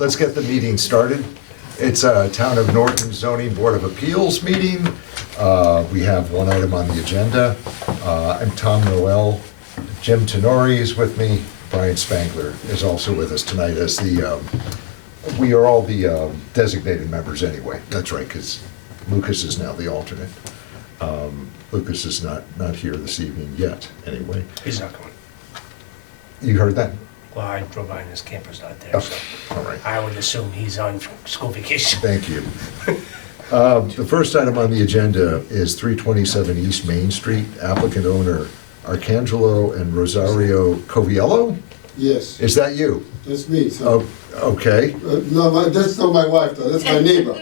let's get the meeting started. It's a Town of Norton Zoning Board of Appeals meeting. We have one item on the agenda. I'm Tom Noel. Jim Tenori is with me. Brian Spangler is also with us tonight as we are all the designated members anyway. That's right, because Lucas is now the alternate. Lucas is not here this evening yet, anyway. He's not coming. You heard that? Well, I drove by and his camper's not there, so All right. I would assume he's on school vacation. Thank you. The first item on the agenda is 327 East Main Street, applicant owner Arcangelo and Rosario Coviello? Yes, Is that you? that's me. So, Okay. no, that's not my wife though. That's my neighbor.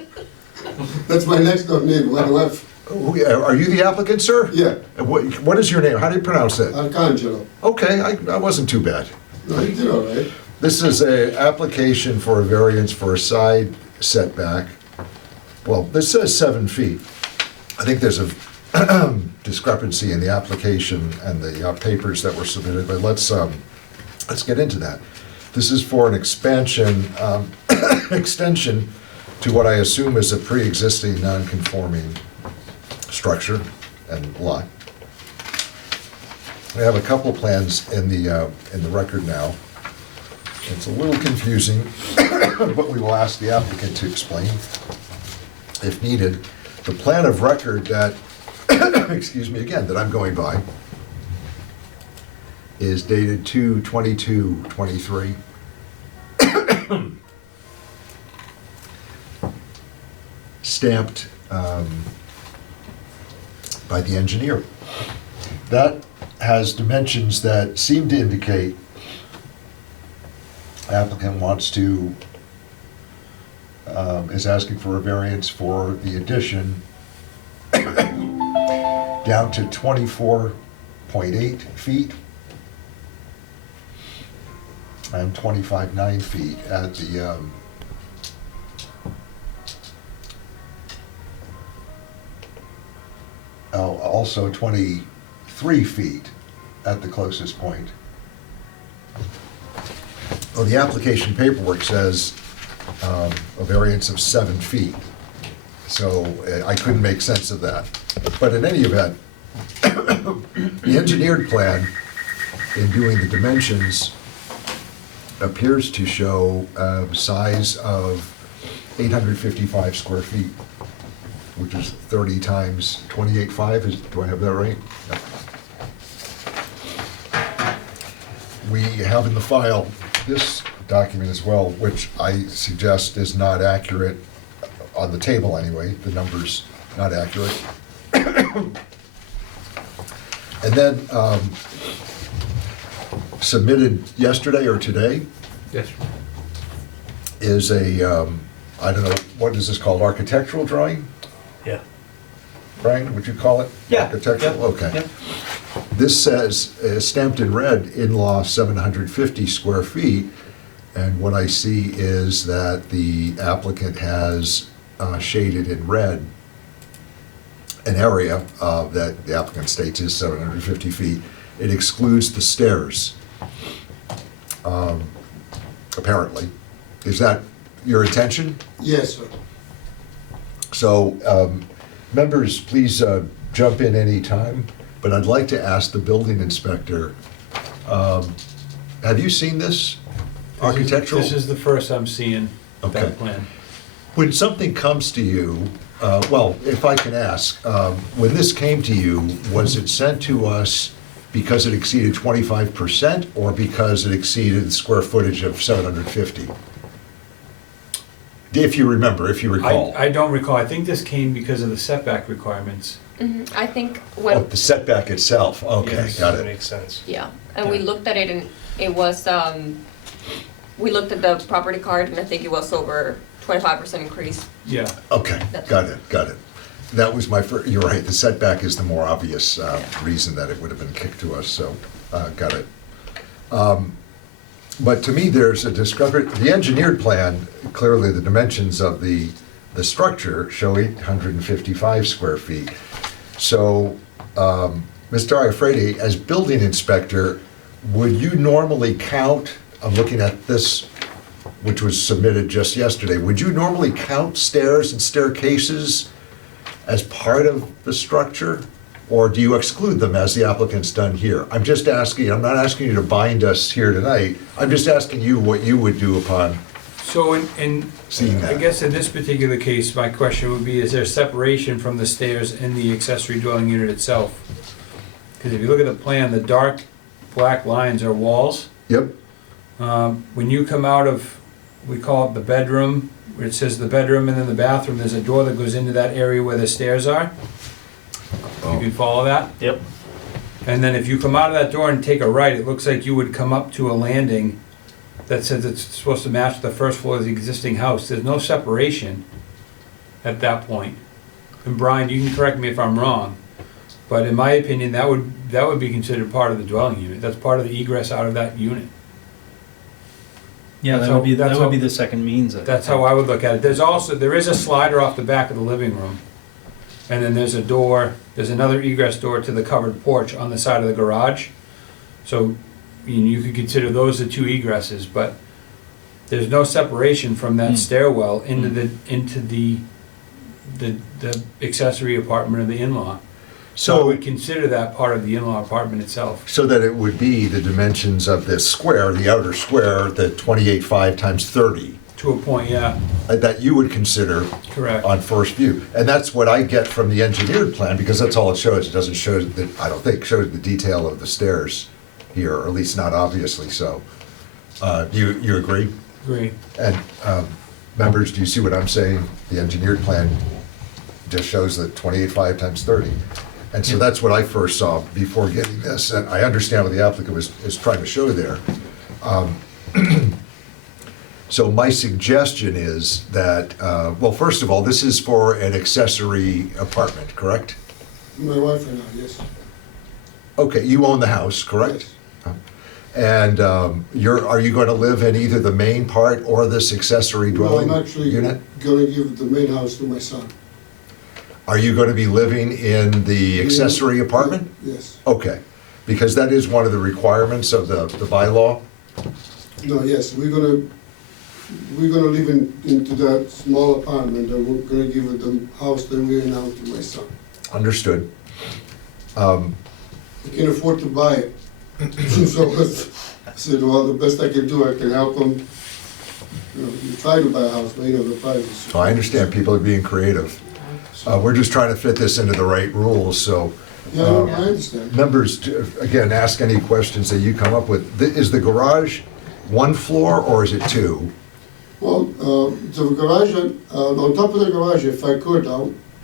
That's my next door neighbor. My wife. Are you the applicant, sir? Yeah, What is your name? How do you pronounce that? Arcangelo. Okay, I wasn't too bad. No, you did all right. This is an application for a variance for a side setback. Well, this says 7 feet. I think there's a discrepancy in the application and the papers that were submitted, but let's get into that. This is for an expansion, extension to what I assume is a pre-existing non-conforming structure and lot. We have a couple plans in the record now. It's a little confusing, but we will ask the applicant to explain if needed. The plan of record that, excuse me again, that I'm going by is dated 2/22/23. Stamped by the engineer. That has dimensions that seem to indicate applicant wants to, is asking for a variance for the addition down to 24.8 feet and 25.9 feet at the also 23 feet at the closest point. Well, the application paperwork says a variance of 7 feet, so I couldn't make sense of that. But in any event, the engineered plan, in doing the dimensions, appears to show a size of 855 square feet, which is 30 times 28.5, do I have that right? Yeah. We have in the file this document as well, which I suggest is not accurate, on the table anyway, the number's not accurate. And then submitted yesterday or today Yes. is a, I don't know, what is this called, architectural drawing? Yeah. Brian, would you call it? Yeah. Architectural, Yeah. okay. Yeah. This says, stamped in red, in-law 750 square feet, and what I see is that the applicant has shaded in red an area that the applicant states is 750 feet. It excludes the stairs, apparently. Is that your intention? Yes, sir. So, members, please jump in any time, but I'd like to ask the building inspector, have you seen this architectural? This is the first I'm seeing Okay. that plan. When something comes to you, well, if I can ask, when this came to you, was it sent to us because it exceeded 25% or because it exceeded the square footage of 750? If you remember, if you recall. I don't recall, I think this came because of the setback requirements. I think Oh, when, the setback itself, okay, Yes. got That it. makes sense. yeah, and we looked at it and it was, we looked at the property card and I think it was over 25% increase. Yeah, Okay, got it. That was my first, you're right, the setback is the more obvious reason that it would have been kicked to us, so, got it. But to me, there's a discrepancy, the engineered plan, clearly the dimensions of the structure show 855 square feet. So, Mr. Iafredi, as building inspector, would you normally count, I'm looking at this which was submitted just yesterday, would you normally count stairs and staircases as part of the structure? Or do you exclude them as the applicant's done here? I'm just asking, I'm not asking you to bind us here tonight. I'm just asking you what you would do upon So in, seeing I that. guess in this particular case, my question would be, is there separation from the stairs in the accessory dwelling unit itself? Because if you look at the plan, the dark black lines are walls. Yep, When you come out of, we call it the bedroom, where it says the bedroom and then the bathroom, there's a door that goes into that area where the stairs are. You can follow that? Yep. And then if you come out of that door and take a right, it looks like you would come up to a landing that says it's supposed to match the first floor of the existing house. There's no separation at that point. And Brian, you can correct me if I'm wrong, but in my opinion, that would be considered part of the dwelling unit. That's part of the egress out of that unit. Yeah, That's that would be, how- that's that would be how- the second means. That's how I would look at it. There is a slider off the back of the living room. And then there's a door, there's another egress door to the covered porch on the side of the garage. So, you could consider those the two egresses, but there's no separation from that stairwell into the accessory apartment of the in-law. So I so, would consider that part of the in-law apartment itself. so that it would be the dimensions of this square, the outer square, the 28.5 times 30, To a point, yeah, that you would consider correct. on first view. And that's what I get from the engineered plan, because that's all it shows. It doesn't show, I don't think, shows the detail of the stairs here, or at least not obviously so. You agree? Agree. And members, do you see what I'm saying? The engineered plan just shows the 28.5 times 30. And so that's what I first saw before getting this, and I understand what the applicant is trying to show there. So my suggestion is that, well, first of all, this is for an accessory apartment, correct? My wife and I, yes. Okay, you own the house, correct? Yes. And are you going to live in either the main part or this accessory No, dwelling I'm actually unit? gonna give the main house to my son. Are you going to be living in the accessory apartment? Yes. Okay, because that is one of the requirements of the bylaw. No, yes, we're gonna live into that small apartment, and we're gonna give it the house that we're in now to my son. Understood. I can't afford to buy it. So I said, well, the best I can do, I can help him. You know, you try to buy a house, but you know, the price is. So I understand people are being creative. We're just trying to fit this into the right rules, so. Yeah, I understand. Members, again, ask any questions that you come up with. Is the garage one floor or is it two? Well, the garage, on top of the garage, if I could,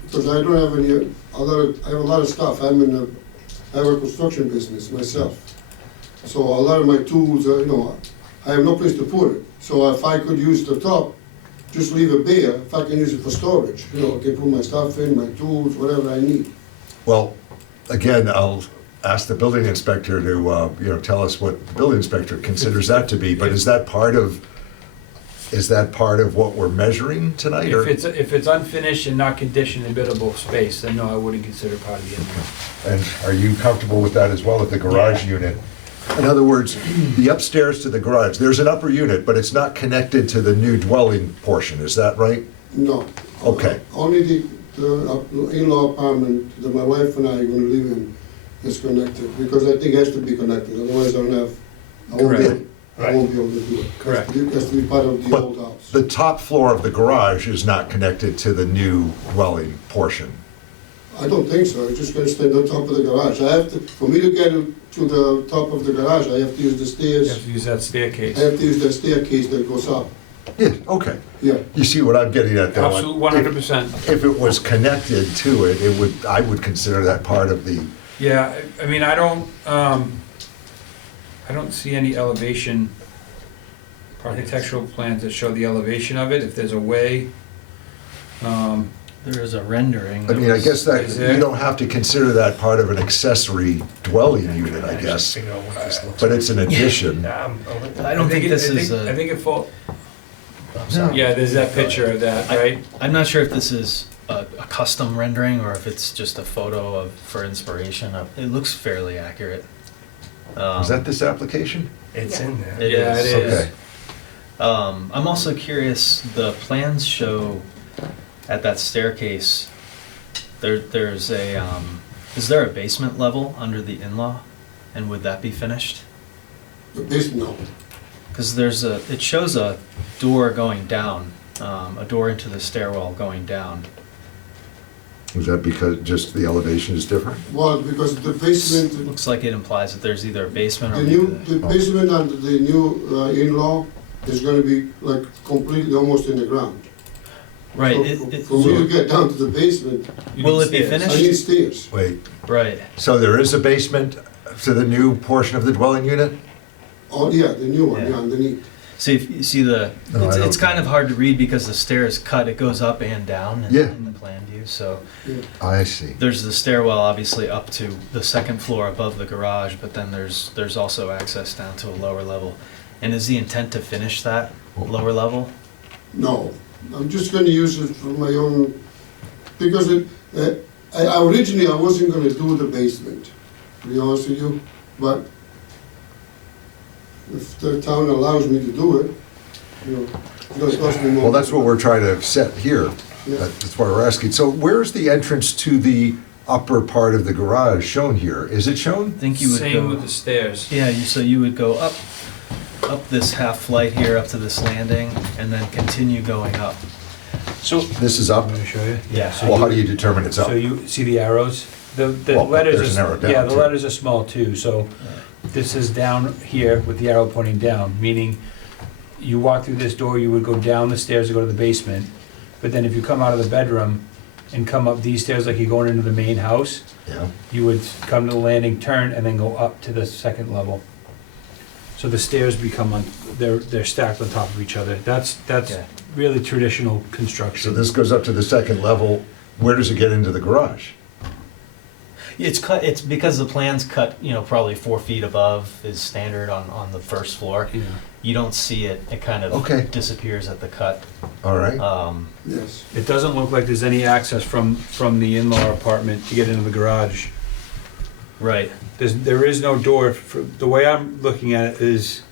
because I don't have any, I have a lot of stuff. I have a construction business myself. So a lot of my tools, you know, I have no place to put it. So if I could use the top, just leave it bare, if I can use it for storage, you know, I can put my stuff in, my tools, whatever I need. Well, again, I'll ask the building inspector to, tell us what the building inspector considers that to be, but is that part of what we're measuring tonight? or- If it's unfinished and not conditioned in biddable space, then no, I wouldn't consider part of the in-law. And are you comfortable with that as well, with the garage unit? In other words, the upstairs to the garage, there's an upper unit, but it's not connected to the new dwelling portion, is that right? No. Okay. Only the in-law apartment that my wife and I are gonna live in is connected, because I think it has to be connected, otherwise I won't be able to do it. Correct. It has to be part of the But old house. the top floor of the garage is not connected to the new dwelling portion. I don't think so, it's just gonna stay on top of the garage. I have to, for me to get to the top of the garage, I have to use the You have stairs. to use that staircase. I have to use the staircase that goes up, Yeah, okay. yeah. You see what I'm getting at, though? Absolutely, 100%. If it was connected to it, I would consider that part of the, Yeah, I mean, I don't see any elevation, architectural plans that show the elevation of it. If there's a way, There is a rendering. I mean, I guess that, Is there? you don't have to consider that part of an accessory dwelling unit, I guess. Figure out what this looks But like. it's an addition. Yeah, I don't think this is I think it fall, I'm sorry. yeah, there's that picture of that, right? I'm not sure if this is a custom rendering or if it's just a photo for inspiration. It looks fairly accurate. Is that this application? It's in there. It Yeah, is. it is. Okay. I'm also curious, the plans show at that staircase, there's a, is there a basement level under the in-law? And would that be finished? The basement, no. Because it shows a door going down, a door into the stairwell going down. Is that because just the elevation is different? Well, because the It basement, looks like it implies that there's either a basement or the maybe new, the basement under the new in-law is gonna be like completely almost in the ground. Right, So for me to get down to the basement, will it be I need finished? stairs. Wait, Right, so there is a basement to the new portion of the dwelling unit? Oh, yeah, the new one, Yeah. yeah, underneath. see, if you see No, I it's don't- kind of hard to read because the stairs cut, it goes up and down Yeah. in the plan view, so. Yeah. I see. There's the stairwell obviously up to the second floor above the garage, but then there's also access down to a lower level. And is the intent to finish that lower level? No, I'm just gonna use it for my own, because originally I wasn't gonna do the basement, to be honest with you, but if the town allows me to do it, you know, it's gonna cost me more. Well, that's what we're trying to set here. Yeah. That's why we're asking. So where's the entrance to the upper part of the garage shown here? Is it shown? I think you would Same with go, the stairs. yeah, so you would go up this half flight here, up to this landing, and then continue going up. So, This is up? I'm gonna show you. Yeah. So Well, how do you determine it's up? So you see the arrows? The Well, letters there's an arrow are, down, yeah, the too. letters are small too, so this is down here with the arrow pointing down, meaning you walk through this door, you would go down the stairs to go to the basement, but then if you come out of the bedroom and come up these stairs like you're going into the main house, Yeah. you would come to the landing, turn, and then go up to the second level. So the stairs become, they're stacked on top of each other. That's Okay. really traditional So construction. this goes up to the second level. Where does it get into the garage? It's cut, it's because the plan's cut, probably 4 feet above is standard on the first floor. Yeah. You don't see it, it kind of Okay. disappears at the cut. All right. Yes, It doesn't look like there's any access from the in-law apartment to get into the garage. Right, There is no door, the way I'm looking at it is,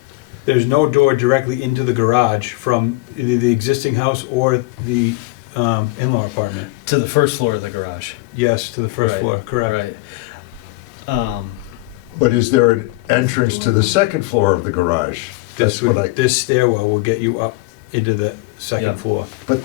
there's no door directly into the garage from either the existing house or the in-law apartment. to the first floor of the garage. Yes, to the first Right, floor, correct. Right. But is there an entrance to the second floor of the garage? This That's what I, this stairwell will get you up into the second Yeah. floor. but,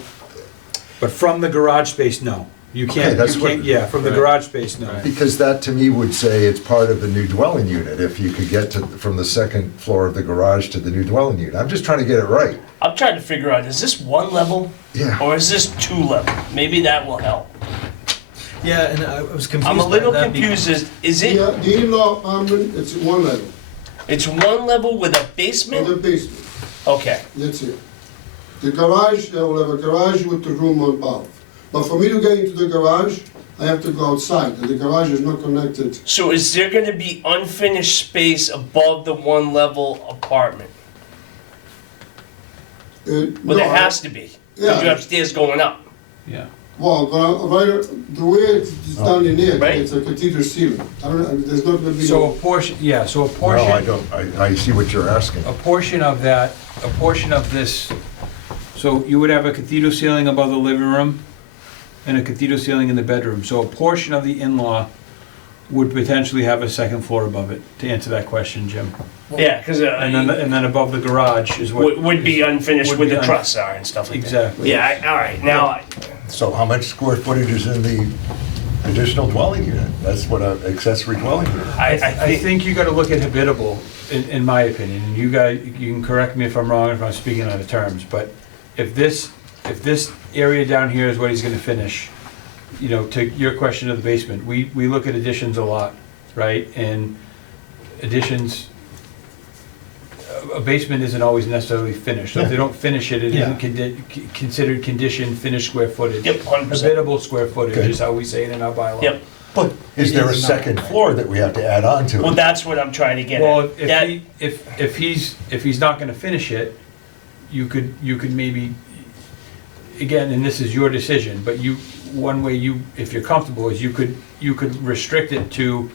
But from the garage space, no. You Okay, can't, that's you what- can't, yeah, from the Right. garage space, no. Right. because that to me would say it's part of the new dwelling unit, if you could get to, from the second floor of the garage to the new dwelling unit. I'm just trying to get it right. I'm trying to figure out, is this one level Yeah. or is this two level? Maybe that will help. Yeah, and I was confused I'm a by little that confused, is it, the in-law apartment, it's one level, it's one level with a for the basement? basement, Okay, that's it. The garage, I will have a garage with the room on above. But for me to get into the garage, I have to go outside, and the garage is not connected. so is there gonna be unfinished space above the one level apartment? Well, No, there has to be, because you Yeah. have stairs going up. Yeah. Well, but the way it's down in there, Right. it's a cathedral ceiling. I don't know, there's not gonna be So no. a portion, yeah, so a No, portion. I don't, I see what you're asking. A portion of that, a portion of this, so you would have a cathedral ceiling above the living room and a cathedral ceiling in the bedroom. So a portion of the in-law would potentially have a second floor above it, to answer that question, Jim. Yeah, because And then above the garage is what. would be unfinished would with be the un- truss are and stuff like that. Exactly. Yeah, all right, now, So how much square footage is in the additional dwelling unit? That's what an accessory dwelling unit. I I think, think you gotta look at habitable, in my opinion, and you guys, you can correct me if I'm wrong, if I'm speaking out of terms, but if this area down here is what he's gonna finish, to your question of the basement, we look at additions a lot, right? And additions, a basement isn't always necessarily finished, so if they don't finish it, it isn't considered conditioned finished square footage. yep, 100%. Habitable square footage Okay. is how we say it in our bylaw. Yep. But is there a It is not. second floor that we have to add on to Well, it? that's what I'm trying to get Well, at. if That- he, if he's not gonna finish it, you could maybe, again, and this is your decision, but one way if you're comfortable, is you could restrict it to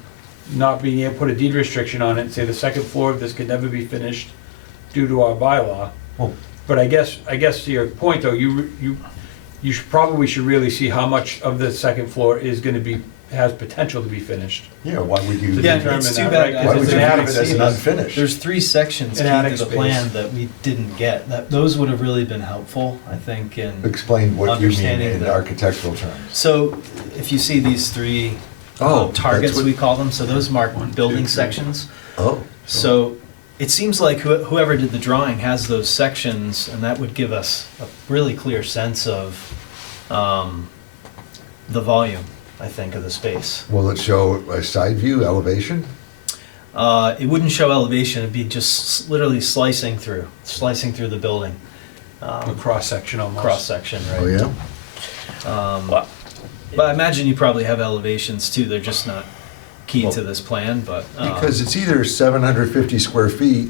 not being able to put a deed restriction on it, and say the second floor of this could never be finished due to our bylaw. Well, But I guess to your point though, you should really see how much of the second floor is gonna be, has potential to be finished. Yeah, why would you, Yeah, determine it's too that, bad. right? why 'Cause would it's you an leave attic it as an space. unfinished? There's 3 sections An key attic to the space. plan that we didn't get. Those would have really been helpful, I think, in Explain what you mean understanding in the- architectural terms. So if you see these 3 Oh, that's targets, what- we call them, so those mark One, two, building three. sections. Oh, So it seems like whoever did the drawing has those sections, and that would give us a really clear sense of the volume, I think, of the space. will it show a side view elevation? It wouldn't show elevation, it'd be just literally slicing through the building. A cross-section almost. Cross-section, right? Oh, yeah? Well, But I imagine you probably have elevations too, they're just not key to this plan, but. Because it's either 750 square feet,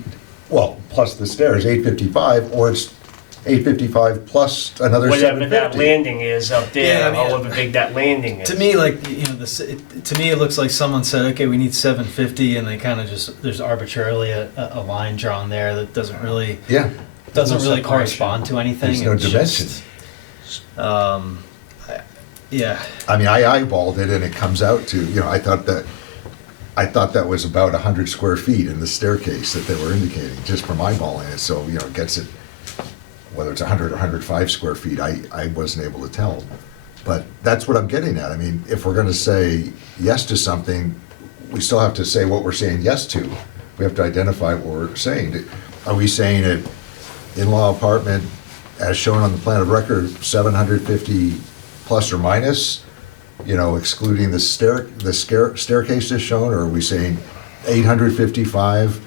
well, plus the stairs, 855, or it's 855 plus another whatever that 750. landing is up there, Yeah, I mean, however big that landing is. To me, like, you know, to me, it looks like someone said, okay, we need 750, and they kind of just, there's arbitrarily a line drawn there that doesn't really Yeah, doesn't no really separation. correspond to anything. there's no It's dimension. just, yeah, I mean, I eyeballed it and it comes out to, you know, I thought that was about 100 square feet in the staircase that they were indicating, just from eyeballing it, so, you know, it gets it, whether it's 100 or 105 square feet, I wasn't able to tell. But that's what I'm getting at. I mean, if we're gonna say yes to something, we still have to say what we're saying yes to. We have to identify what we're saying. Are we saying it in-law apartment, as shown on the plan of record, 750 plus or minus, you know, excluding the staircase is shown, or are we saying 855,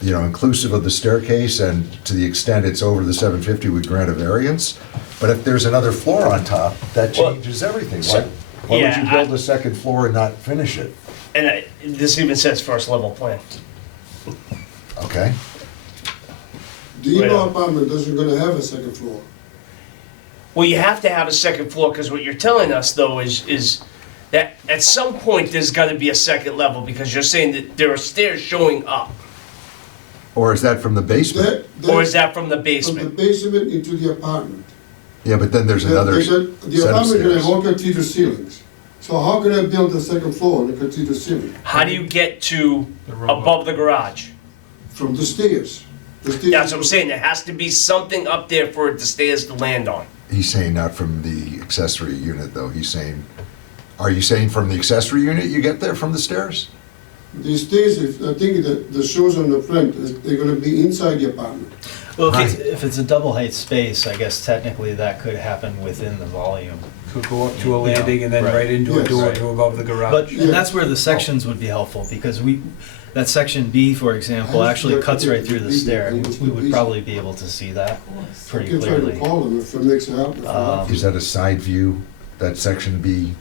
you know, inclusive of the staircase, and to the extent it's over the 750, we grant a variance? But if there's another floor on top, that Well, changes everything. so- Why would yeah, you build a second floor and not finish it? And this even says first level plan. Okay? The in-law Right. apartment doesn't gonna have a second floor. Well, you have to have a second floor, because what you're telling us though is that at some point there's gotta be a second level, because you're saying that there are stairs showing up. Or is that from the basement? Or is that from the From the basement? basement into the apartment. Yeah, but then there's another The set of apartment gonna stairs. have all cathedral ceilings. So how can I build a second floor on a cathedral ceiling? How do you get to The row above the garage? From the stairs. The stairs. That's what I'm saying, there has to be something up there for the stairs to land on. He's saying not from the accessory unit, though. He's saying, are you saying from the accessory unit you get there from the stairs? The stairs, I think that the shows on the front, they're gonna be inside the apartment. well, Right. if it's a double height space, I guess technically that could happen within the volume. Could go up to a landing and then Right. right into a Yes. door Right. to above the garage. But Yeah. and that's where the sections would be helpful, because that section B, for example, actually cuts right through the stair. We would probably be able to see that I pretty can try to clearly. call them if it makes it happen. Is that a side view, that section B?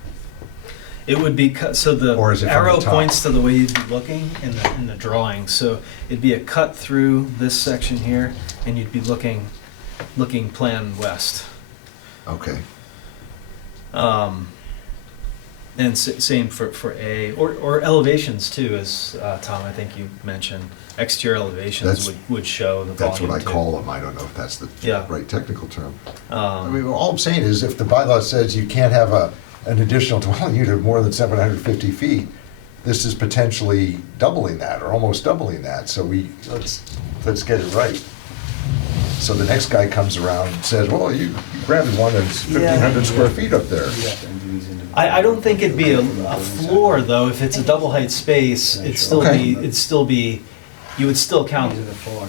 It would be cut, so the Or is it from the arrow top? points to the way you'd be looking in the drawing. So it'd be a cut through this section here, and you'd be looking plan west. Okay. And same for A, or elevations too, as Tom, I think you mentioned. Exterior elevations That's- would show the That's volume what I too. call them. I don't know if that's the Yeah. right technical term. I Um, mean, all I'm saying is if the bylaw says you can't have an additional dwelling unit of more than 750 feet, this is potentially doubling that, or almost doubling that, so let's get it right. So the next guy comes around and says, well, you granted one that's 1,500 square feet up there. I don't think it'd be a floor though. If it's a double height space, Okay. you would still count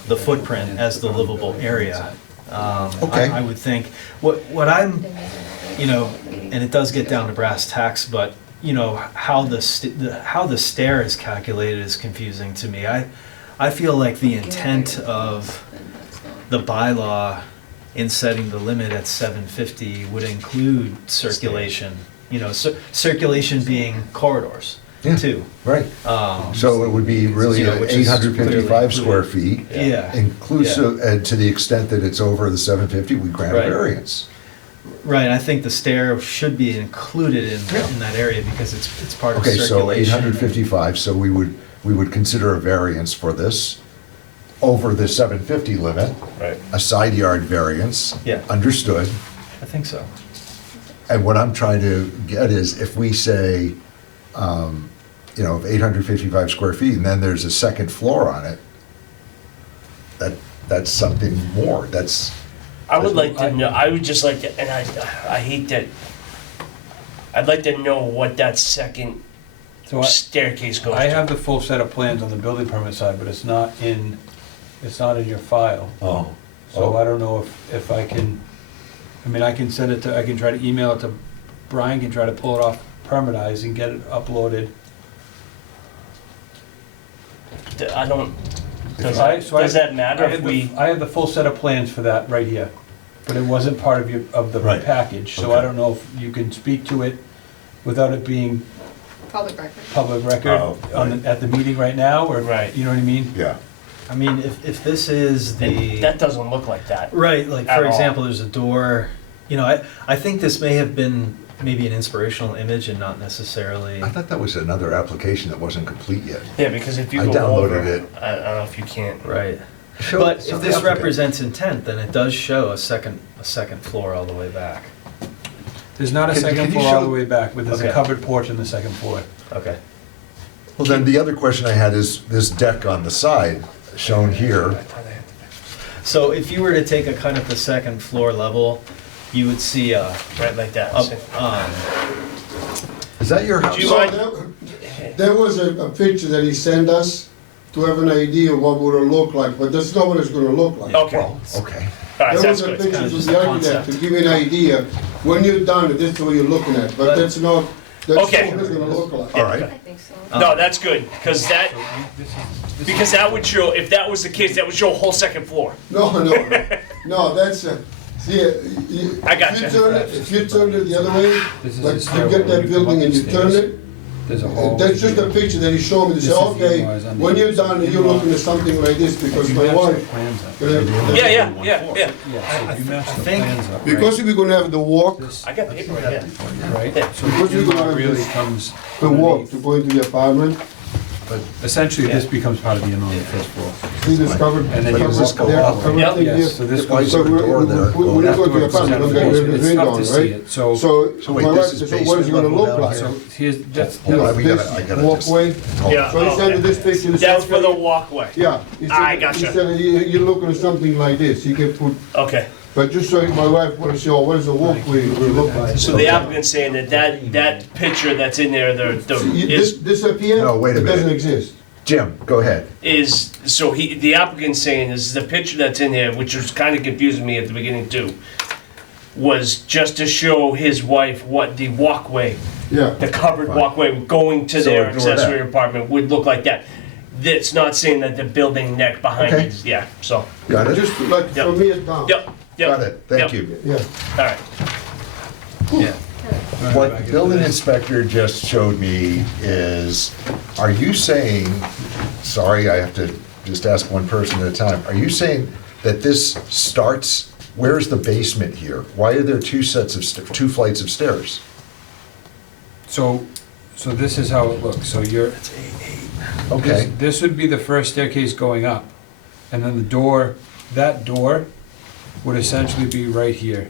the footprint as the livable area. Okay. I would think, what I'm, you know, and it does get down to brass tacks, but, you know, how the stair is calculated is confusing to me. I feel like the intent of the bylaw in setting the limit at 750 would include circulation, you know, circulation being corridors Yeah. too. Right. So it would be really You know, which is 855 clearly square included. feet, Yeah. inclusive, and to the extent that it's over the 750, we grant a Right. variance. Right, I think the stair should be included Yeah. in that area because it's part of Okay, circulation. so 855, so we would consider a variance for this. over the 750 limit, Right. a side yard variance. Yeah. Understood. I think so. And what I'm trying to get is if we say, 855 square feet, and then there's a second floor on it, that's something more. That's, I would like to know, I would just like to, and I hate that, I'd like to know what that second So staircase goes to. I have the full set of plans on the building permit side, but it's not in your file. oh, So I don't know if I can, I can send it to, I can try to email it to, Brian can try to pull it off Permitize and get it uploaded. I don't, does I- that, so I- does that matter I if have we? the, I have the full set of plans for that right here, but it wasn't part of the Right. package, so I Okay. don't know if you can speak to it without it being Public record. public record Oh, at the meeting right now, or, Right. you know what I mean? yeah. I mean, if this is And that doesn't look like that. right, like At for all. example, there's a door. I think this may have been maybe an inspirational image and not necessarily. I thought that was another application that wasn't complete yet. Yeah, because if you I go downloaded over, it. I don't know if you can't. Right. Show- But show if the this applicant. represents intent, then it does show a second floor all the way back. There's not a Can second you floor all show- the way back, but there's a Okay. covered porch on the second floor. Okay. Well, then the other question I had is this deck on the side, shown here. So if you were to take a cut at the second floor level, you would see Right like that. Is that your house? Do you So mind- there was a picture that he sent us to have an idea of what would it look like, but that's not what it's gonna look like. Okay, Well, okay. all right, There that's was a good. picture Kinda to just the a architect to concept. give you an idea, when you're done, this is what you're looking at, but that's not what Okay. it's gonna look like. All right. I think so. No, that's good, because that would show, if that was the case, that would show a whole second floor. No, that's, see, I got if you you. turn it, if you turn it the other way, This is like the you stairwell. get that When you come building up and the you turn stairs, it, There's a hall. that's just a picture that he showed me, to This say, is the okay, in-laws on the when you're inside. done, you're looking at something like this, because You my match the wife, plans up. gonna- Yeah, yeah, yeah. Yeah, so if you match the think- plans up, right? because we're gonna have the walk, This- I got paper right here. Right, Yeah. so Because the you're gonna in-law have really this- comes the walk underneath. to go into the apartment, But Essentially, this becomes part of the in-law on the first floor. see this covered. And then But you does this walk go over. up? Everything Yep. here. Yes, so this Why goes. is there a door there? When you go to the Afterwards, apartment, don't get rid of the it's window tough on, to see right? it, so. So wait, my this wife is said, so what is basement it gonna level look down like? here? So here's, that's, Hold on, Like we this gotta- I gotta just- walkway. Yeah. So he sent me this picture. this That's for the outside. walkway. Yeah. He I said- gotcha. He said, you're looking at something like this, you can put, Okay, but just so my wife wanna see, oh, what does the walkway will look like? so the applicant's saying that picture that's in there, This appear? No, wait a It doesn't minute. exist. Jim, go ahead. the applicant's saying is the picture that's in there, which was kind of confusing me at the beginning too, was just to show his wife what the walkway, Yeah. the covered Fine. walkway going to So their ignore accessory that. apartment would look like that. That's not saying that the building neck behind Okay. it, is- yeah, so, Got it? Just like Yep. from here down. yep, yep. Got it, thank Yep. you. Yeah. All right, Yeah. What the building inspector just showed me is, are you saying, sorry, I have to just ask one person at a time, are you saying that this starts, where's the basement here? Why are there two flights of stairs? So this is how it looks, so you're, Okay, this would be the first staircase going up, and then the door, that door would essentially be right here,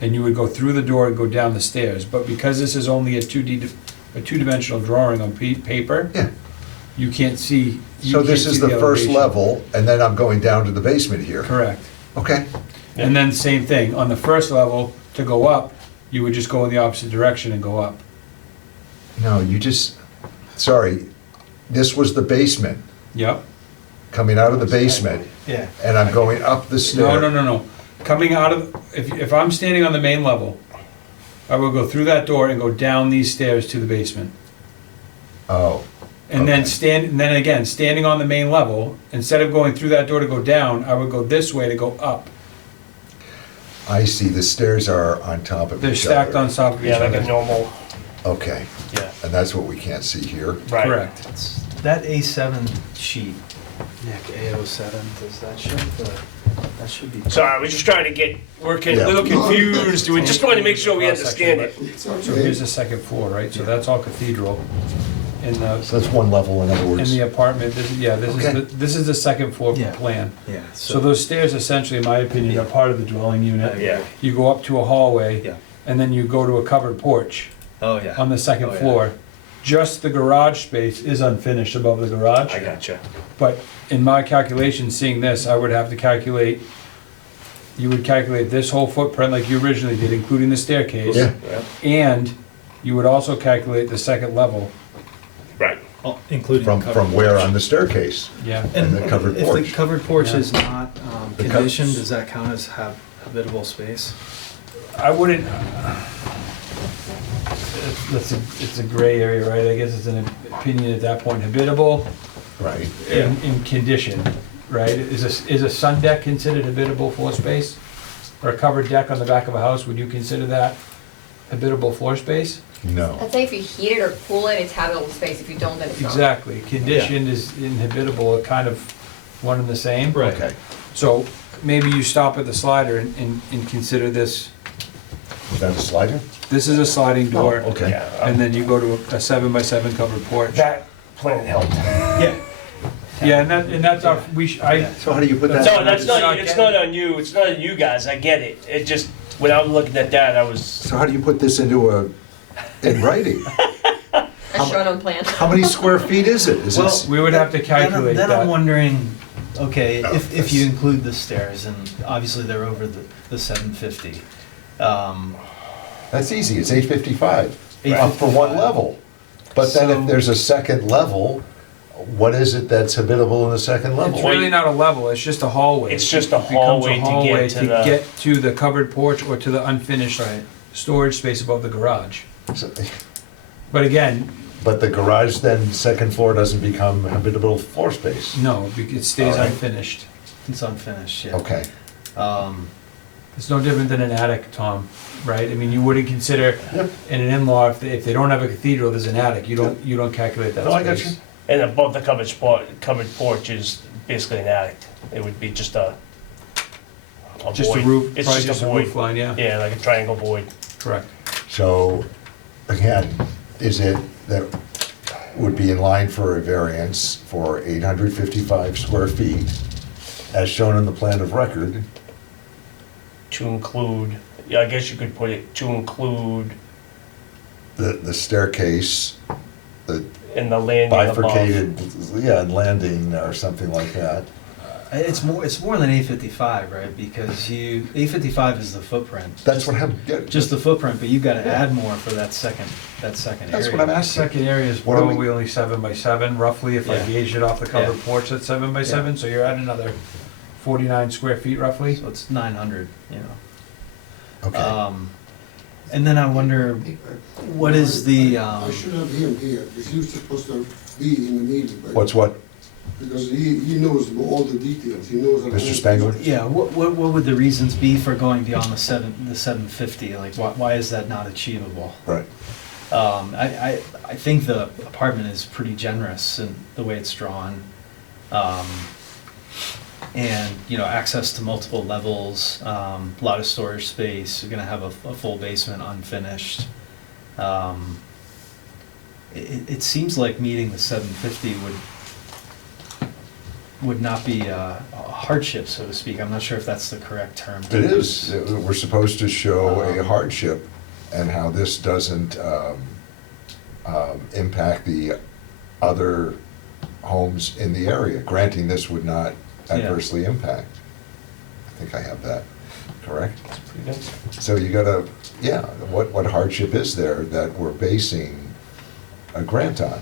and you would go through the door and go down the stairs, but because this is only a two-dimensional drawing on paper, yeah. you can't see. you So can't this see is the first elevation. level, and then I'm going down to the basement here. Correct. Okay, And then same thing, on the first level, to go up, you would just go in the opposite direction and go up. no, you just, sorry, this was the basement, Yep. coming out of the basement, Yeah. and I'm going up the stair. No. Coming out of, if I'm standing on the main level, I will go through that door and go down these stairs to the basement. Oh, And then Okay. again, standing on the main level, instead of going through that door to go down, I would go this way to go up. I see, the stairs are on top of each other. They're stacked on top of each yeah, like a other. normal, Okay, yeah, and that's what we can't see here. right. Correct. That A7 sheet, Nick, A07, does that show that should be. Sorry, I was just trying to get, we're a Yeah. little confused, we just wanted to make sure we understand it. It's So okay. here's the second floor, right? So that's all cathedral. in the, So that's one level, in other in words. the apartment, Okay. this is the second floor Yeah. plan. Yeah. So those stairs essentially, in my opinion, are part of the dwelling unit. Yeah. You go up to a hallway, Yeah. and then you go to a covered porch Oh, yeah. on the second Oh, yeah. floor. Just the garage space is unfinished above the garage. I gotcha. But in my calculations, seeing this, I would have to calculate, you would calculate this whole footprint like you originally did, including the staircase. Yeah. And you would also calculate the second level. Right. Oh, including From, covered from where porch. on the staircase? Yeah. And the covered If porch. the covered porch Yeah. is not The cov- conditioned, does that count as habitable space? I wouldn't, it's a gray area, right? I guess it's an opinion at that point. Habitable Right. in condition, right? Is a sun deck considered habitable floor space? Or a covered deck on the back of a house, would you consider that habitable floor space? No. I'd say if you heat it or cool it, it's habitable space. If you don't, then it's not. Exactly. Condition is inhabitable, are kind of one and the same. Right. Okay. So maybe you stop at the slider and consider this, Is that a slider? this is a sliding door. Oh, okay. Yeah. And then you go to a 7x7 covered porch. That plan helped. Yeah. Yeah, and that's our, So how do you put that? No, that's not- not, it's not on you, it's not on you guys, I get it. It just, when I was looking at that, I was, So how do you put this in writing? As shown on plan. How many square feet is it? Is Well, it, we would have to calculate Then I'm that. wondering, okay, Oh, if you include the stairs, and obviously they're over the 750. that's easy, it's 855, Right. up for one level. But then if So- there's a second level, what is it that's habitable in the second It's level? really not a level, it's just a hallway. It's just a It becomes hallway to get to the- to the covered porch or to the unfinished Right. storage space above the garage. So- But again, But the garage then, second floor doesn't become habitable floor space? no, it stays All right. unfinished. It's unfinished, yeah. Okay, It's no different than an attic, Tom, right? I mean, you wouldn't consider Yep. in an in-law, if they don't have a cathedral, there's an attic, you don't calculate that No, I got space. you. and above the covered porch is basically an attic. It would be just a Just a void. roof, It's probably just just a a void. roof line, yeah, Yeah, like a triangle void. correct. so, again, is it that would be in line for a variance for 855 square feet, as shown in the plan of record, To include, yeah, I guess you could put it, to include the staircase, the in the landing above. bifurcated, yeah, and landing or something like that. It's more than 855, right? Because 855 is the footprint. That's what I'm, yeah, Just the footprint, but you've got to add more for that second area. That's what I'm asking. Second area is What are we- probably only 7x7, roughly, if I Yeah. gauge it off the covered Yeah. porch at 7x7, so you're at another 49 square feet roughly. So it's 900, you know. Okay, And then I wonder, what is the, I should have him here, because he was supposed to be in the meeting, but. what's what? Because he knows all the details, he knows. Mr. Spangler? yeah, what would the reasons be for going beyond the 750? Like, why is that not achievable? Right. I think the apartment is pretty generous in the way it's drawn. And, you know, access to multiple levels, a lot of storage space, you're gonna have a full basement unfinished. It seems like meeting the 750 would not be a hardship, so to speak. I'm not sure if that's the correct term. It is, we're supposed to show a hardship and how this doesn't impact the other homes in the area. Granting this would not adversely impact. I think I have that, correct? Pretty good. So you gotta, yeah, what hardship is there that we're basing a grant on?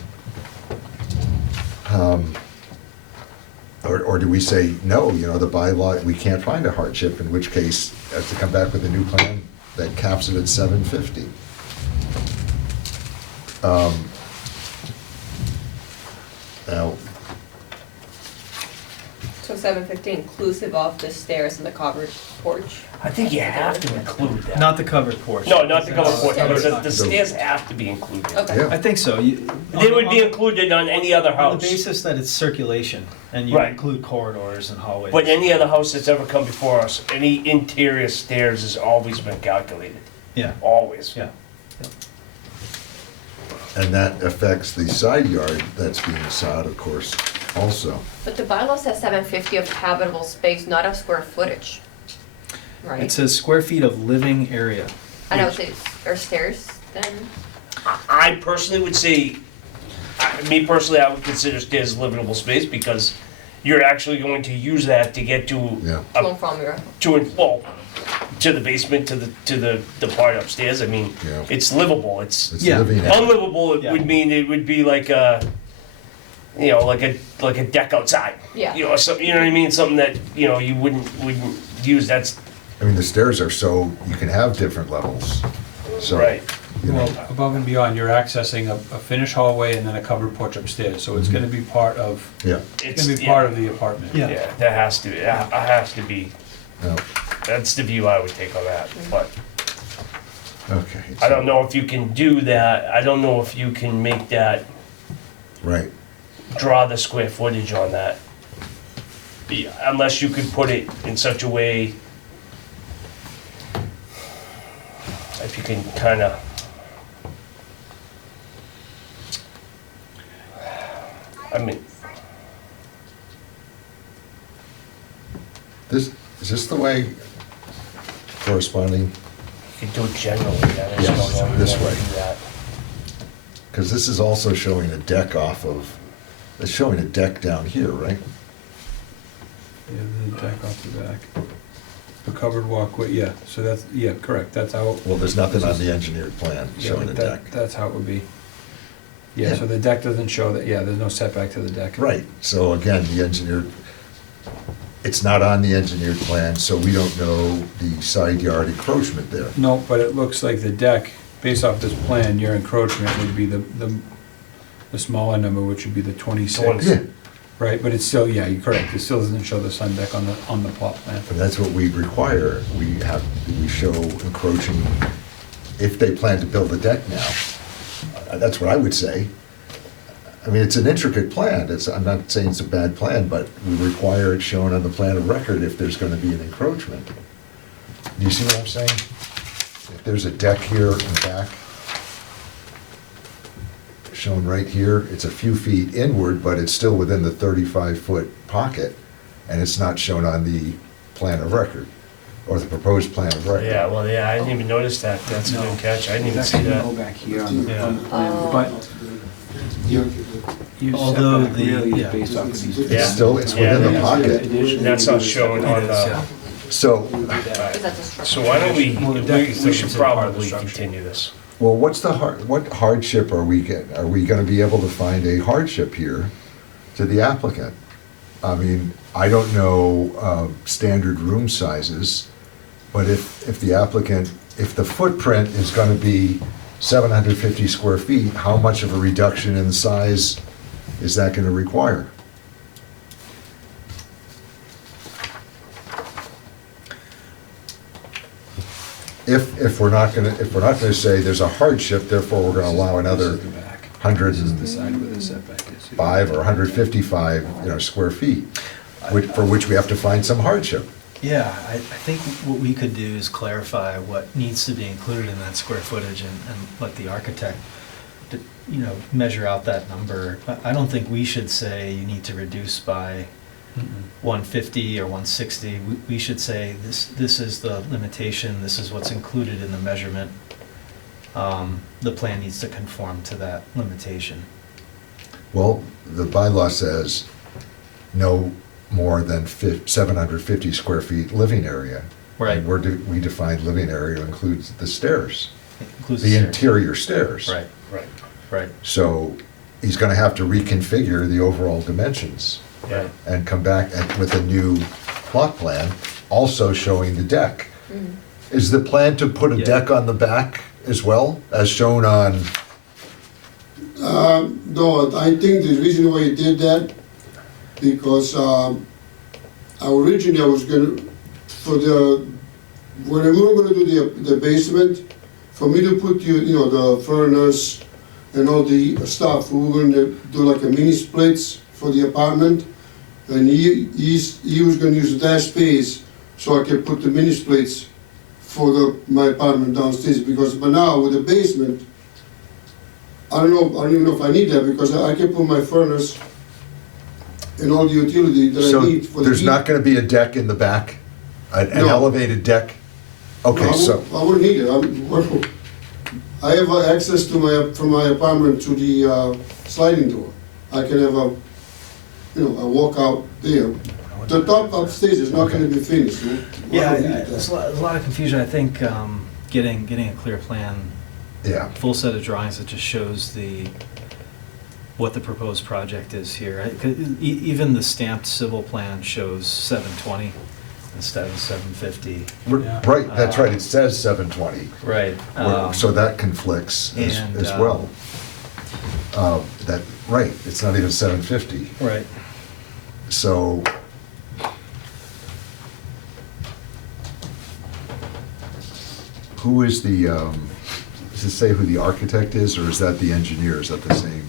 Or do we say, no, you know, the bylaw, we can't find a hardship, in which case, have to come back with a new plan that caps it at 750? Now, So 750 inclusive of the stairs and the covered porch. I think you have to include that. Not the covered porch. No, not the covered porch, Stairs. the stairs have to be included. Okay. Yeah. I think so. They would be included on any other On the house. basis that it's circulation, and you Right. include corridors and hallways. But any other house that's ever come before us, any interior stairs has always been calculated, Yeah, always. yeah. And that affects the side yard that's being sod, of course, also. But the bylaw says 750 of habitable space, not of square footage, right? It says square feet of living area. I know, or stairs then? I personally would say, me personally, I would consider stairs livable space because you're actually going to use that to get to, Yeah. To and from your, well, to the basement, to the part upstairs. I mean, Yeah. it's livable. It's It's Yeah. living. unlivable. It Yeah. would mean it would be like a, like a deck outside. Yeah. So, you know what I mean? Something that you wouldn't use. That's I mean, the stairs are so, you can have different levels, so. right. You know, Well, above and beyond, you're accessing a finished hallway and then a covered porch upstairs, so it's gonna be part of, yeah, it's gonna be part of the apartment. Yeah. Yeah, that has to. It has to be. no, That's the view I would take on that. But okay. I don't know if you can do that. I don't know if you can make that, Right, draw the square footage on that. Unless you could put it in such a way, if you can kind of, I mean, is this the way corresponding? you could do it generally. I just Yes, don't know if you this wanna way. do that. Because this is also showing a deck off of, it's showing a deck down here, right? Yeah, the deck off the back. The covered walkway, yeah, so that's, yeah, correct, that's how. Well, there's nothing on the engineered plan Yeah, showing a that- deck. That's how it would be. Yeah, Yeah. so the deck doesn't show that, yeah, there's no setback to the deck. Right, so again, the engineered, it's not on the engineered plan, so we don't know the side yard encroachment there. No, but it looks like the deck, based off this plan, your encroachment would be the smaller number, which would be the 26. Yeah, Right, but it's still, yeah, you're correct, it still doesn't show the sun deck on the plot plan. and that's what we require. We show encroaching, if they plan to build a deck now. That's what I would say. I mean, it's an intricate plan. I'm not saying it's a bad plan, but we require it shown on the plan of record if there's gonna be an encroachment. Do you see what I'm saying? If there's a deck here in back, shown right here, it's a few feet inward, but it's still within the 35-foot pocket, and it's not shown on the plan of record, or the proposed plan of record. Yeah, well, yeah, I didn't even notice that. That's a good catch. I didn't even see that. back here on Yeah. the plan, but your Although setback really yeah. is based off of these. Yeah. It's still, it's within the Yeah. pocket, That's not shown on It is, yeah. the. so, Is that the structure? So why don't we, Well, the deck is still we should considered part of the probably structure. continue this. well, what hardship are we gonna be able to find a hardship here to the applicant? I mean, I don't know, standard room sizes, but if the applicant, if the footprint is gonna be 750 square feet, how much of a reduction in size is that gonna require? If we're not gonna say there's a hardship, therefore we're gonna allow another This is the back. 100 This is the and side where the setback is. 5 or 155, square feet, for which we have to find some hardship. Yeah, I think what we could do is clarify what needs to be included in that square footage and let the architect, measure out that number. I don't think we should say you need to reduce by Mm-mm. 150 or 160. We should say this is the limitation, this is what's included in the measurement. The plan needs to conform to that limitation. Well, the bylaw says no more than 750 square feet living area. Right. And we define living area includes the stairs, Includes the stairs. interior stairs. Right, Right. right, So he's gonna have to reconfigure the overall dimensions Yeah. and come back with a new plot plan, also showing the deck. Mhm. Is the plan to put a Yeah. deck on the back as well, as shown on, No, I think the reason why he did that, because originally I was gonna, when we were gonna do the basement, for me to put the furnace and all the stuff, we were gonna do like a mini splits for the apartment, and he was gonna use that space so I could put the mini splits for my apartment downstairs, because by now with the basement, I don't even know if I need that, because I can put my furnace and all the utility that I So need for the there's heat. not gonna be a deck in the back? An No. elevated deck? No, Okay, so, I wouldn't need it. I have access to from my apartment to the sliding door. I can have a walkout there. The top upstairs is not gonna be finished. so I Yeah, don't need there's that. there's a lot of confusion. I think getting a clear plan, yeah, full set of drawings that just shows what the proposed project is here. 'Cause even the stamped civil plan shows 720 instead of 750. Yeah. right, that's right, it says 720. Right. So that conflicts as and, well. That, right, it's not even 750. Right. So, who is does it say who the architect is, or is that the engineer? Is that the same?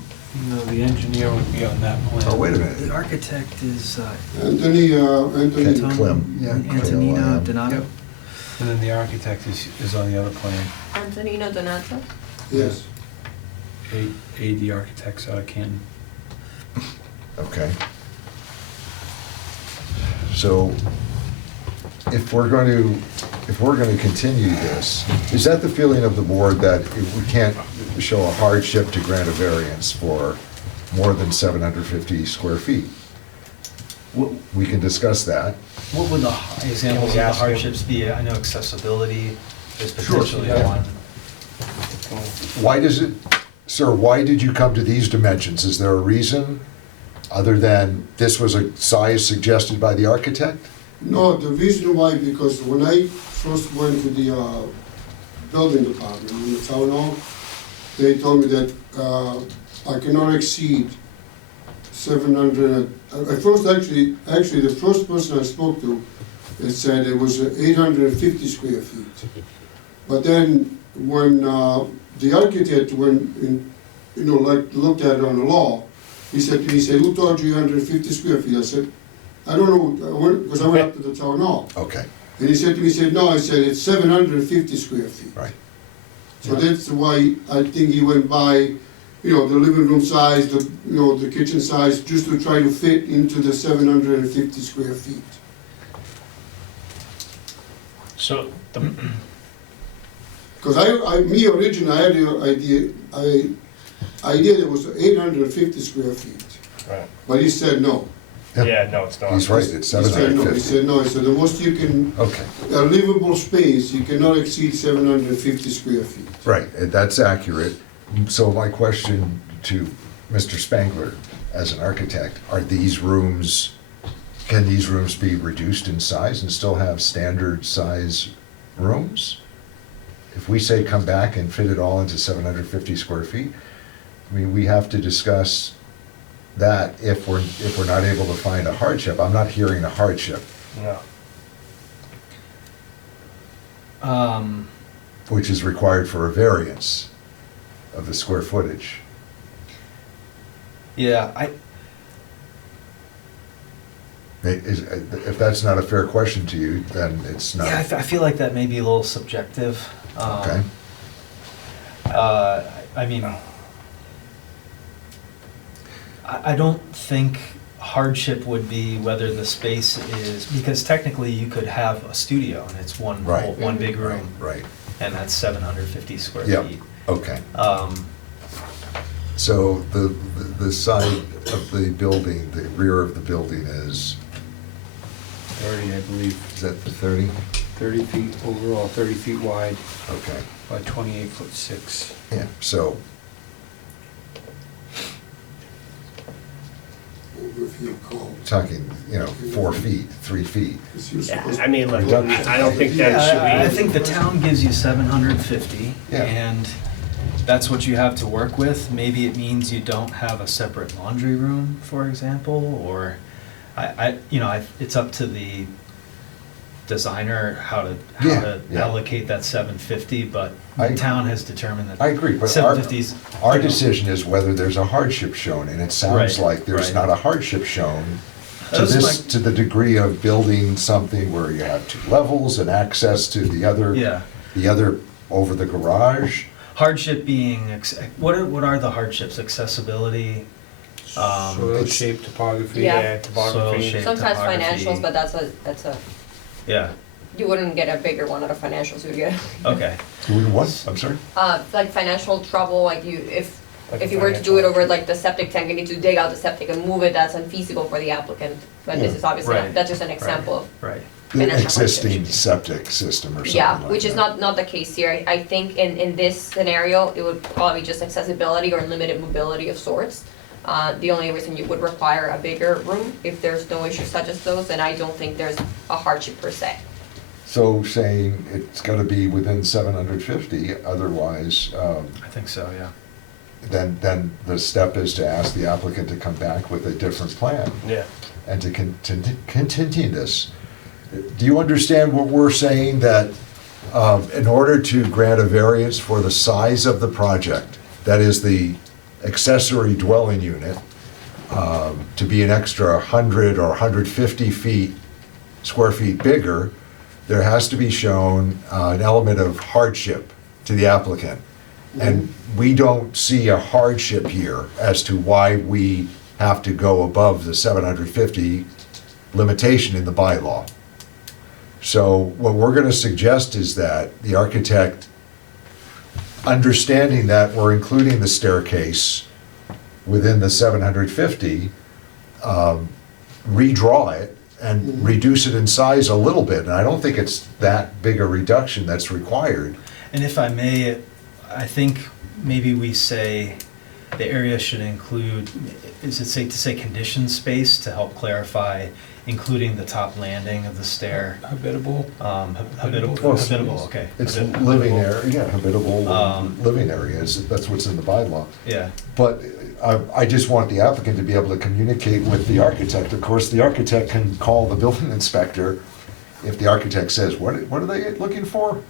No, the engineer would be on that plan. Oh, wait a The minute. architect is Anthony, Ken Clem, yeah, Antonino K-L-I-M. Donato. Yep. And then the architect is on the other plan. Antonino Donato? yes. AD Architects out of Canton. Okay. So, if we're going to continue this, is that the feeling of the board that if we can't show a hardship to grant a variance for more than 750 square feet? What, We can discuss that. what would the examples of the ask him? hardships be? I know accessibility is Sure, potentially yeah. one. Why does it, sir, why did you come to these dimensions? Is there a reason other than this was a size suggested by the architect? No, the reason why, because when I first went to the building department in the town hall, they told me that I cannot exceed 700. At first, actually, the first person I spoke to, it said it was 850 square feet. But then, when the architect looked at it on the law, he said to me, who told you 150 square feet? I said, I don't know, because I went up to the town hall. Okay, And he said to me, no, I said, it's 750 square feet. right. So that's why I think he went by, the living room size, the kitchen size, just to try to fit into the 750 square feet. So, Because originally, I had the idea that it was 850 square feet, right. but he said no. Yeah, no, it's not. He's right, it's He said no, 750. he said no, he said the most you can, Okay, a livable space, you cannot exceed 750 square feet. right, that's accurate. So my question to Mr. Spangler, as an architect, can these rooms be reduced in size and still have standard size rooms? If we say come back and fit it all into 750 square feet, I mean, we have to discuss that if we're not able to find a hardship. I'm not hearing a hardship, No. which is required for a variance of the square footage. Yeah, If that's not a fair question to you, then it's not. yeah, I feel like that may be a little subjective. Okay, I mean, I don't think hardship would be whether the space is, because technically you could have a studio and it's one Right. whole, one big room, right, and that's 750 square Yep. feet. okay. Um, So the side of the building, the rear of the building is 30, I believe. that 30? 30 feet overall, 30 feet wide Okay, by 28'6". yeah, so, Over if you call. talking, 4 feet, 3 feet. Because you're Yeah, supposed I mean, look, Reduction. I don't think that should be. yeah, I think the town gives you 750, Yeah. and that's what you have to work with. Maybe it means you don't have a separate laundry room, for example, or it's up to the designer how to Yeah. allocate that 750, but I- the town has determined that I agree, but 750 is. our decision is whether there's a hardship shown, and it sounds Right, like there's right. not a hardship shown to That's this, my- to the degree of building something where you have 2 levels and access to the other Yeah. over the garage. Hardship being, what are the hardships? Accessibility? Soil it's- shape, topography. Yeah. Soil topography. shape, Sometimes topography. financials, but that's a, Yeah, you wouldn't get a bigger one out of financials, you'd get, okay. What? I'm sorry? like financial trouble, like Like if a you were to do it financial- over like the septic tank, you need to dig out the septic and move it, that's unfeasible for the applicant. But this Yeah. is obviously, Right. that's just an example of Right. The Financial existing hardship. septic system or something yeah, like which is that. not the case here. I think in this scenario, it would probably be just accessibility or limited mobility of sorts. The only reason you would require a bigger room, if there's no issues such as those, then I don't think there's a hardship per se. So saying it's gotta be within 750, otherwise, I think so, yeah. then the step is to ask the applicant to come back with a different plan Yeah. and to continue this. Do you understand what we're saying, that in order to grant a variance for the size of the project, that is the accessory dwelling unit, to be an extra 100 or 150 square feet bigger, there has to be shown an element of hardship to the applicant. And we don't see a hardship here as to why we have to go above the 750 limitation in the bylaw. So what we're gonna suggest is that the architect, understanding that we're including the staircase within the 750, redraw it and reduce it in size a little bit. And I don't think it's that big a reduction that's required. And if I may, I think maybe we say the area should include, is it safe to say conditioned space to help clarify, including the top landing of the stair? Habitable. Habitable, okay. It's Habitable. living area, yeah, habitable Um, living areas, that's what's in the bylaw. Yeah, But I just want the applicant to be able to communicate with the architect. Of course, the architect can call the building inspector if the architect says, what are they looking for?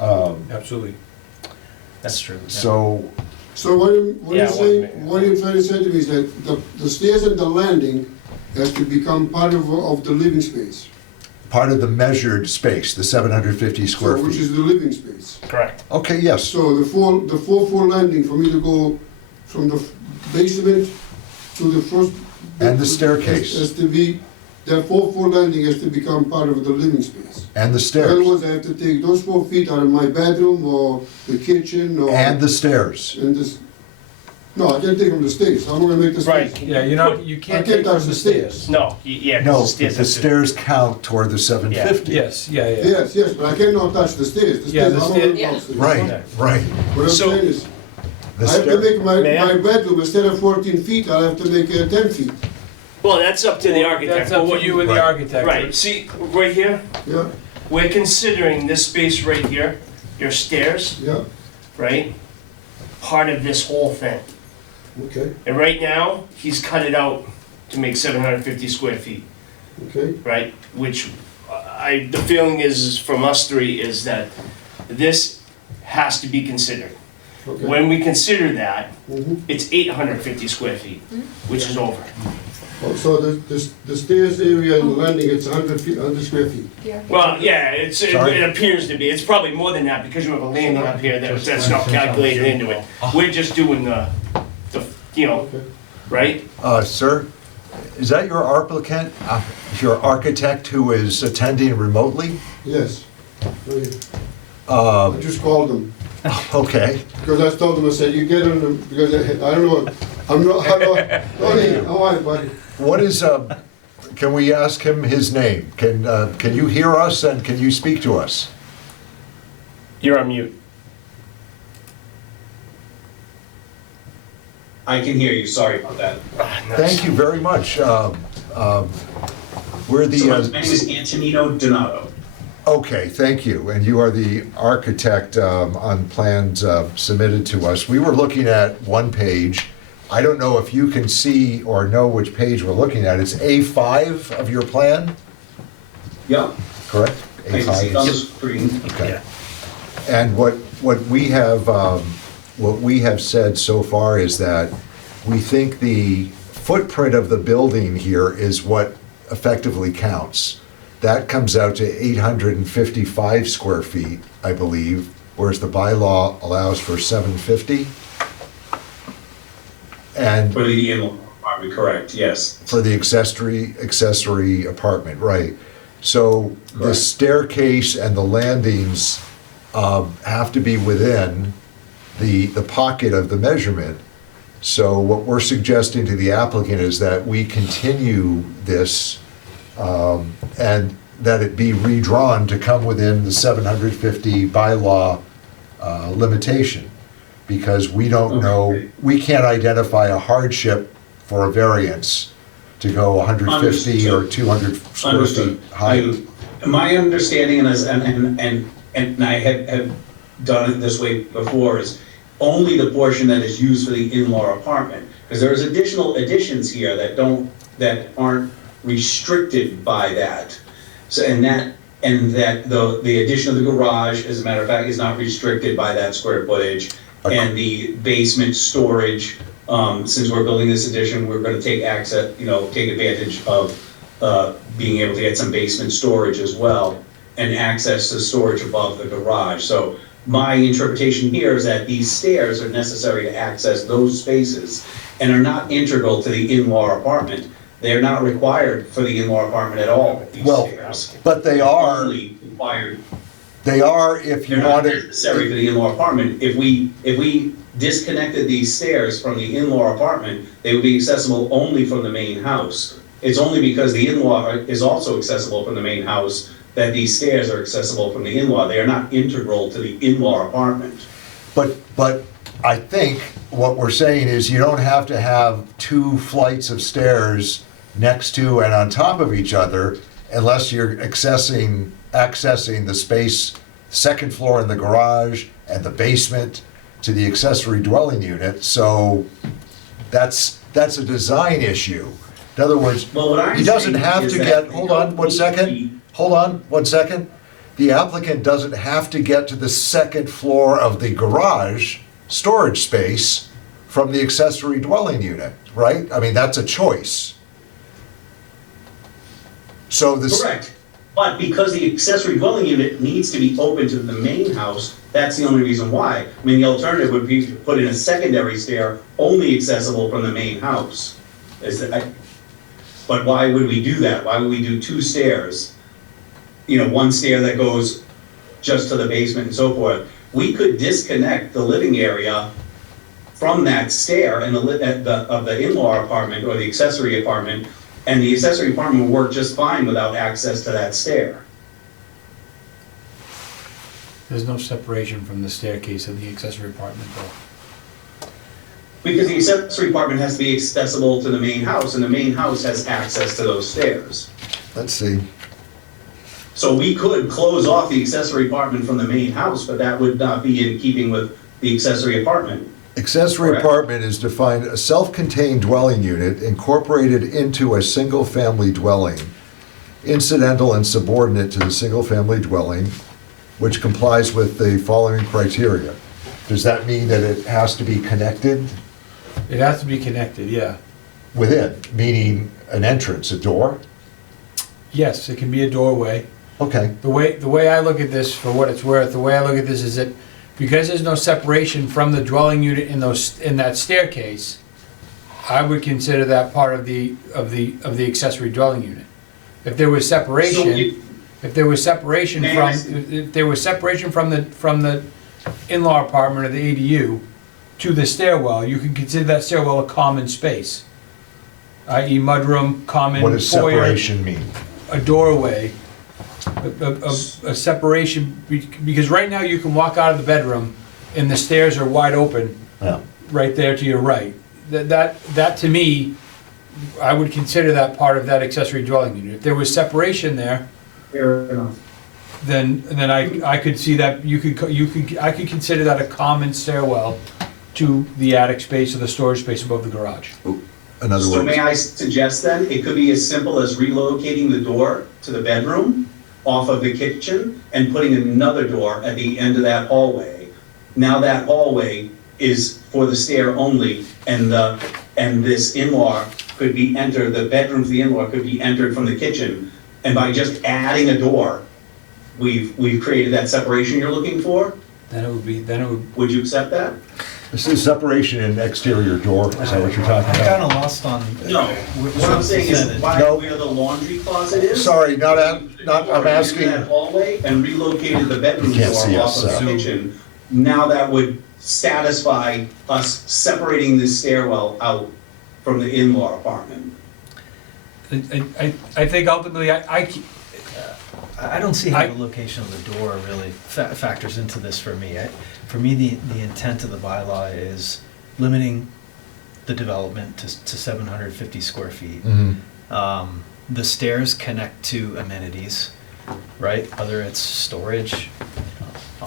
Absolutely. that's true. yeah. So, So what Yeah, you're saying, well, what you're trying to say to me is that the stairs and the landing has to become part of the living space. part of the measured space, the 750 square So, which is feet. the living space. Correct. Okay, yes, So the 4-4 landing, for me to go from the basement to the first. And the staircase. Has to be, that 4-4 landing has to become part of the living space. and the stairs, Otherwise, I have to take those 4 feet out of my bedroom or the kitchen or. and the stairs. And this, no, I can't take them to stairs. How am I gonna make the stairs? Right. Yeah, you I can't can't take touch from the the stairs. stairs. No, yeah. 'cause No, the stairs the have to- stairs count toward the 750. Yes, yeah. Yes, but I cannot touch the stairs. The Yeah, stairs, the I'm stair- gonna Yeah. go upstairs. Right, right. What I'm So- saying is, The I have to stair- make my Ma'am? bedroom, instead of 14 feet, I have to make 10 feet. Well, that's up to the architect. That's up but to what- you and the Right. architect. Right, see, right here, Yeah, we're considering this space right here, your stairs, yeah, right? Part of this whole thing. okay, And right now, he's cut it out to make 750 square feet, okay. right? Which the feeling is from us three is that this has to be considered. Okay. When we consider that, Mhm. it's 850 square feet, which is over. So the stairs area and the landing, it's 100 feet, 100 square feet. Well, yeah, it Sorry? appears to be. It's probably more than that because you have a landing up here that's not calculated into it. We're just doing the, you know, Okay. right? Sir, is that your applicant, your architect who is attending remotely? Yes. I just called them, Okay, because I told them, I said, you get on them, because I don't know, I'm not, how are you, buddy? what is, can we ask him his name? Can you hear us and can you speak to us? You're on mute. I can hear you, sorry about that. Thank you very much. We're the, So my name is Antonino Donato. okay, thank you. And you are the architect on plans submitted to us. We were looking at one page. I don't know if you can see or know which page we're looking at. It's A5 of your plan, Yeah, correct? I can see it on the A5. screen. Okay. And what we have said so far is that we think the footprint of the building here is what effectively counts. That comes out to 855 square feet, I believe, whereas the bylaw allows for 750. And For the in-law apartment, correct, yes. for the accessory apartment, right. So the Correct. staircase and the landings have to be within the pocket of the measurement. So what we're suggesting to the applicant is that we continue this and that it be redrawn to come within the 750 bylaw limitation. Because we don't know, Okay. we can't identify a hardship for a variance to go 150 or Understood. 200 square Understood. feet height. My understanding, and I have done it this way before, is only the portion that is used for the in-law apartment. Because there's additional additions here that aren't restricted by that. So, and that the addition of the garage, as a matter of fact, is not restricted by that square footage. And the basement storage, since we're building this addition, we're gonna take take advantage of being able to get some basement storage as well, and access to storage above the garage. So my interpretation here is that these stairs are necessary to access those spaces and are not integral to the in-law apartment. They're not required for the in-law apartment at all, these Well, stairs. but they are, Only required. they are if you They're not want necessary for to. the in-law apartment. If we disconnected these stairs from the in-law apartment, they would be accessible only from the main house. It's only because the in-law is also accessible from the main house that these stairs are accessible from the in-law. They are not integral to the in-law apartment. But I think what we're saying is you don't have to have 2 flights of stairs next to and on top of each other unless you're accessing the space, second floor in the garage and the basement to the accessory dwelling unit. So that's a design issue. In other words, Well, what I'm he doesn't saying have is to that get, they hold don't on one need to second, be- hold on one second. The applicant doesn't have to get to the second floor of the garage storage space from the accessory dwelling unit, right? I mean, that's a choice. So this. Correct. But because the accessory dwelling unit needs to be open to the main house, that's the only reason why. I mean, the alternative would be to put in a secondary stair only accessible from the main house. But why would we do that? Why would we do 2 stairs? One stair that goes just to the basement and so forth. We could disconnect the living area from that stair and of the in-law apartment or the accessory apartment, and the accessory apartment would work just fine without access to that stair. There's no separation from the staircase of the accessory apartment though. Because the accessory apartment has to be accessible to the main house, and the main house has access to those stairs. Let's see. So we could close off the accessory apartment from the main house, but that would not be in keeping with the accessory apartment. Accessory Correct. apartment is defined a self-contained dwelling unit incorporated into a single-family dwelling, incidental and subordinate to the single-family dwelling, which complies with the following criteria. Does that mean that it has to be connected It has to be connected, yeah. within, meaning an entrance, a door? Yes, it can be a doorway. Okay, The way I look at this, for what it's worth, the way I look at this is that because there's no separation from the dwelling unit in that staircase, I would consider that part of the accessory dwelling unit. If there was separation, if there was separation May from, I s- if there was separation from the in-law apartment or the ADU to the stairwell, you can consider that stairwell a common space, i.e. mudroom, common what does foyer, separation mean? a doorway, a separation, because right now you can walk out of the bedroom and the stairs are wide open Yeah. right there to your right. That to me, I would consider that part of that accessory dwelling unit. If there was separation there, Fair enough. then I could see that, I could consider that a common stairwell to the attic space or the storage space above the garage. In other So words, may I suggest then, it could be as simple as relocating the door to the bedroom off of the kitchen and putting another door at the end of that hallway. Now that hallway is for the stair only, and this in-law could be entered, the bedroom for the in-law could be entered from the kitchen. And by just adding a door, we've created that separation you're looking for. Then it would, Would you accept that? This is separation in exterior door, is that what you're talking I'm about? kinda lost on. No, what I'm saying is by No. where the laundry closet is. Sorry, not, I'm Or asking, into that hallway and relocated the bedroom You can't see door us, off of so. the kitchen. Now that would satisfy us separating this stairwell out from the in-law apartment. I think ultimately, I don't see how I- the location of the door really factors into this for me. For me, the intent of the bylaw is limiting the development to 750 square feet. The stairs connect to amenities, right? Whether it's storage,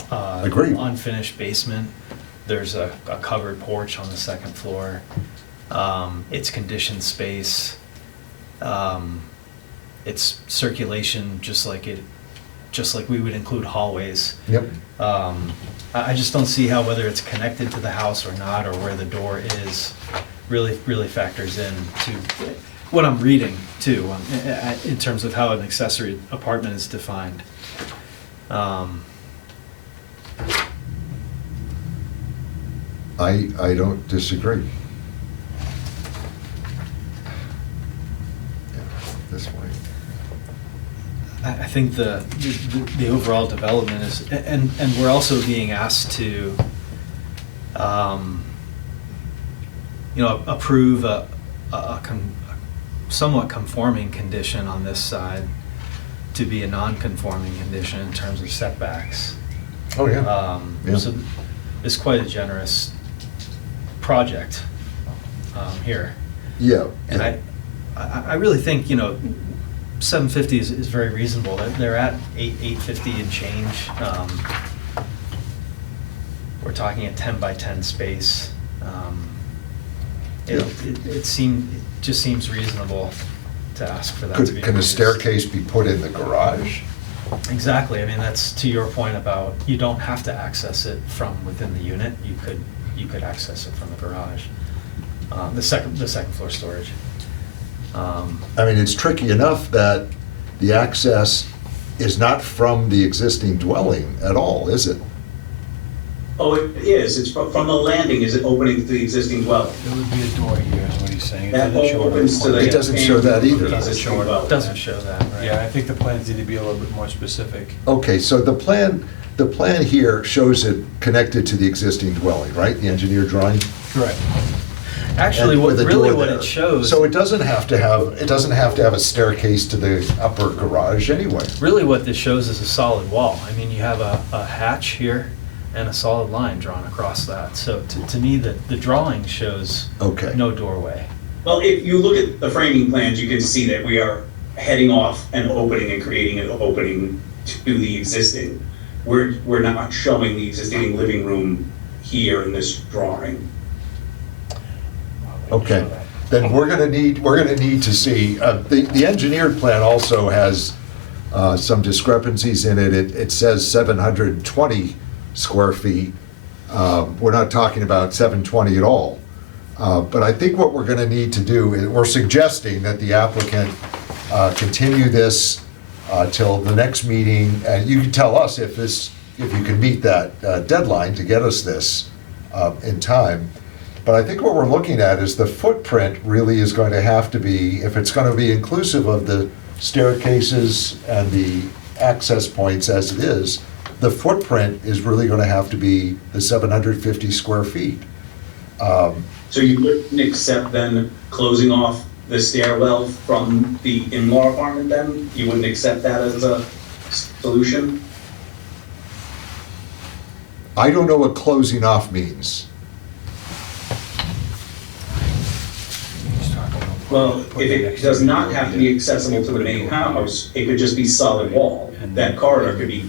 Agreed. unfinished basement, there's a covered porch on the second floor. It's conditioned space. It's circulation, just like we would include hallways. yep, I just don't see how, whether it's connected to the house or not, or where the door is, really factors in to what I'm reading too, in terms of how an accessory apartment is defined. I don't disagree. Yeah, This way. I think the overall development is, and we're also being asked to, approve a somewhat conforming condition on this side to be a non-conforming condition in terms of setbacks. Oh, yeah. Yeah. So it's quite a generous project here. Yeah. And yeah. I really think, 750 is very reasonable. They're at 850 and change. We're talking a 10 by 10 space. Yeah. It just seems reasonable to ask for that to be Can a reduced. staircase be put in the garage? Exactly. I mean, that's to your point about you don't have to access it from within the unit. You could access it from the garage, the second floor storage. I mean, it's tricky enough that the access is not from the existing dwelling at all, is it? Oh, it is, it's from the landing, is it opening to the existing dwelling? there would be a door here, is what he's saying. It That doesn't show opens to the. It doesn't show that either. It doesn't show it. Doesn't show that, right? Yeah, I think the plans need to be a little bit more specific. Okay, so the plan here shows it connected to the existing dwelling, right? The engineer drawing? Correct. Actually, And what with a really door what there. it shows. So it doesn't have to have a staircase to the upper garage anyway. Really what this shows is a solid wall. I mean, you have a hatch here and a solid line drawn across that. So to me, the drawing shows Okay. no doorway. Well, if you look at the framing plans, you can see that we are heading off and opening and creating an opening to the existing. We're not showing the existing living room here in this drawing. Okay, then we're gonna need to see, the engineered plan also has some discrepancies in it. It says 720 square feet. We're not talking about 720 at all. But I think what we're gonna need to do, we're suggesting that the applicant continue this till the next meeting. And you can tell us if you can meet that deadline to get us this in time. But I think what we're looking at is the footprint really is going to have to be, if it's going to be inclusive of the staircases and the access points as it is, the footprint is really going to have to be the 750 square feet. So you wouldn't accept then closing off the stairwell from the in-law apartment then? You wouldn't accept that as a solution? I don't know what closing off means. Well, if it does not have to be accessible to the main house, it could just be solid wall. That corridor could be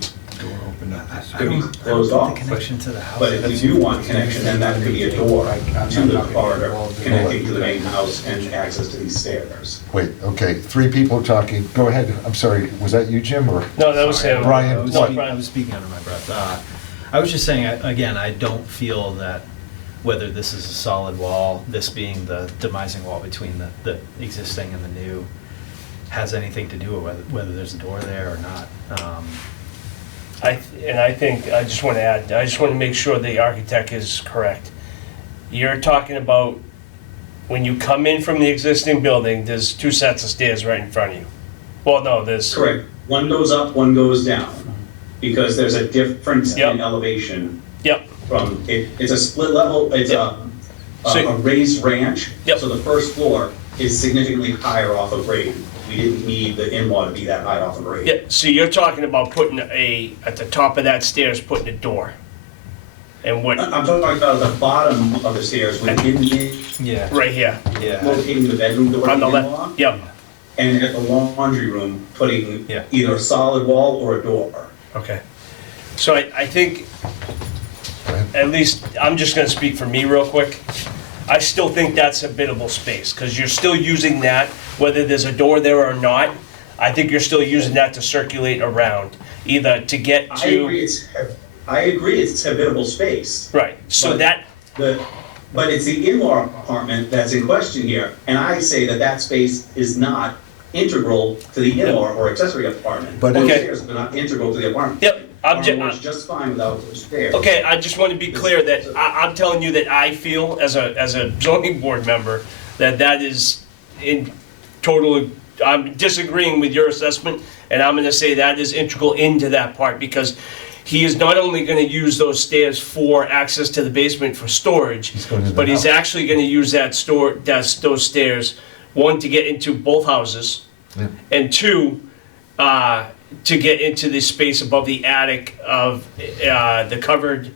closed off. The connection to the house. But if you do want connection, then that could be a door to the corridor connecting to the main house and access to these stairs. Wait, okay, three people talking. Go ahead. I'm sorry, was that you, Jim, or? No, that was him. Brian, I was what? speaking- I was speaking under my breath. I was just saying, again, I don't feel that whether this is a solid wall, this being the demising wall between the existing and the new, has anything to do with whether there's a door there or not. I think, I just want to add, I just want to make sure the architect is correct. You're talking about when you come in from the existing building, there's 2 sets of stairs right in front of you. Well, no, there's, Correct. One goes up, one goes down, because there's a difference Yep. in elevation yep, from, it's a split level, it's Yep. a So- raised ranch. Yep. So the first floor is significantly higher off of grade. We didn't need the in-law to be that high off of grade. yeah, so you're talking about putting at the top of that stairs, putting a door. And what, I'm talking about the bottom of the stairs within the, Yeah. right here, Yeah. locating the bedroom door on in the the in-law. left, yep, And at the laundry room, putting Yeah. either a solid wall or a door. okay. So I think, Go ahead. at least, I'm just gonna speak for me real quick. I still think that's habitable space, because you're still using that, whether there's a door there or not. I think you're still using that to circulate around, either to get I agree, to, I agree it's habitable space. right, so But- that, But it's the in-law apartment that's in question here, and I say that that space is not integral to the in-law or accessory apartment. But- Those Okay. stairs are not integral to the apartment. Yep, I'm Apartment works just fine without those stairs. okay, I just want to be clear that I'm telling you that I feel as a zoning board member, that is in total, I'm disagreeing with your assessment, and I'm gonna say that is integral into that part, because he is not only gonna use those stairs for access to the basement for storage, He's going to the but he's house. actually gonna use those stairs, one, to get into both houses, Yeah. and two, to get into the space above the attic of the covered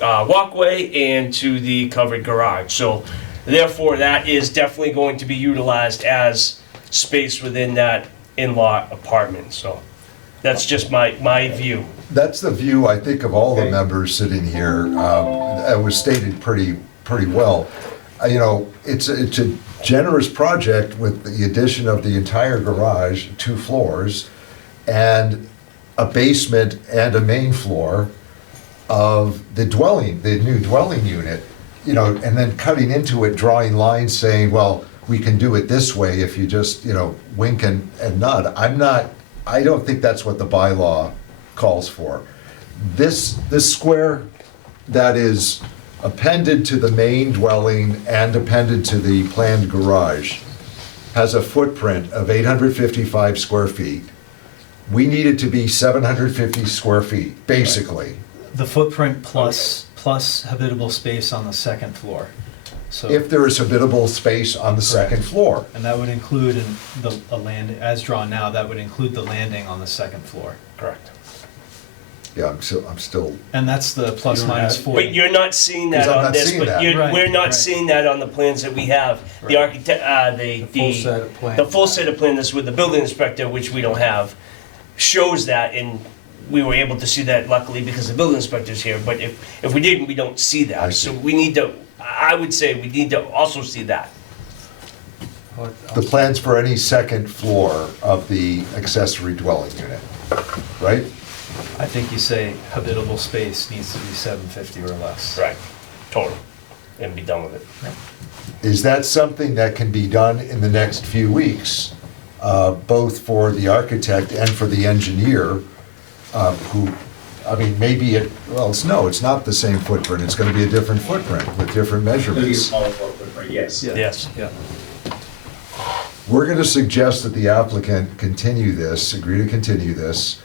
walkway and to the covered garage. So therefore, that is definitely going to be utilized as space within that in-law apartment, so that's just my view. That's the view, I think, of all the Okay. members sitting here. It was stated pretty well. You know, it's a generous project with the addition of the entire garage, 2 floors, and a basement and a main floor of the new dwelling unit, you know, and then cutting into it, drawing lines saying, well, we can do it this way if you just, you know, wink and nod. I don't think that's what the bylaw calls for. This square that is appended to the main dwelling and appended to the planned garage has a footprint of 855 square feet. We need it to be 750 square feet, basically. The footprint plus habitable space on the second floor. So, If there is habitable space on the second floor. and that would include a land, as drawn now, that would include the landing on the second floor. Correct. Yeah, I'm still, And that's the plus minus 40. But you're not seeing that Because I'm on not this, seeing but that. Right, we're not right. seeing that on the plans that we have. The Right. architect, The full set of plans. the full set of plans with the building inspector, which we don't have, shows that, and we were able to see that luckily because the building inspector's here, but if we didn't, we don't see I that. see. So we need to, I would say we need to also see that. the plans for any second floor of the accessory dwelling unit, right? I think you say habitable space needs to be 750 or less. Right. Total. And be done with it. Is that something that can be done in the next few weeks, both for the architect and for the engineer, who, I mean, maybe it's not the same footprint, it's gonna be a different footprint with different It's gonna be a measurements. smaller footprint, yes. Yeah. Yes. Yeah. We're gonna suggest that the applicant continue this, agree to continue this.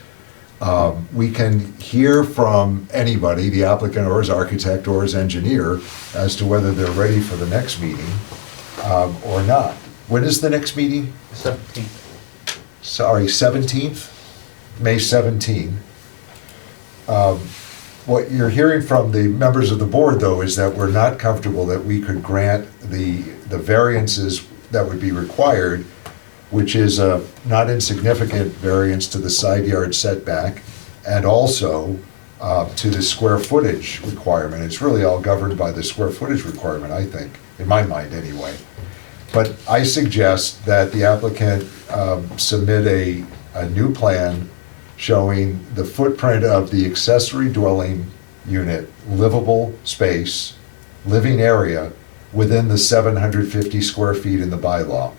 We can hear from anybody, the applicant or his architect or his engineer, as to whether they're ready for the next meeting or not. When is the next meeting? 17th. Sorry, 17th? May 17. What you're hearing from the members of the board, though, is that we're not comfortable that we could grant the variances that would be required, which is a not insignificant variance to the side yard setback and also to the square footage requirement. It's really all governed by the square footage requirement, I think, in my mind anyway. But I suggest that the applicant submit a new plan showing the footprint of the accessory dwelling unit, livable space, living area within the 750 square feet in the bylaw.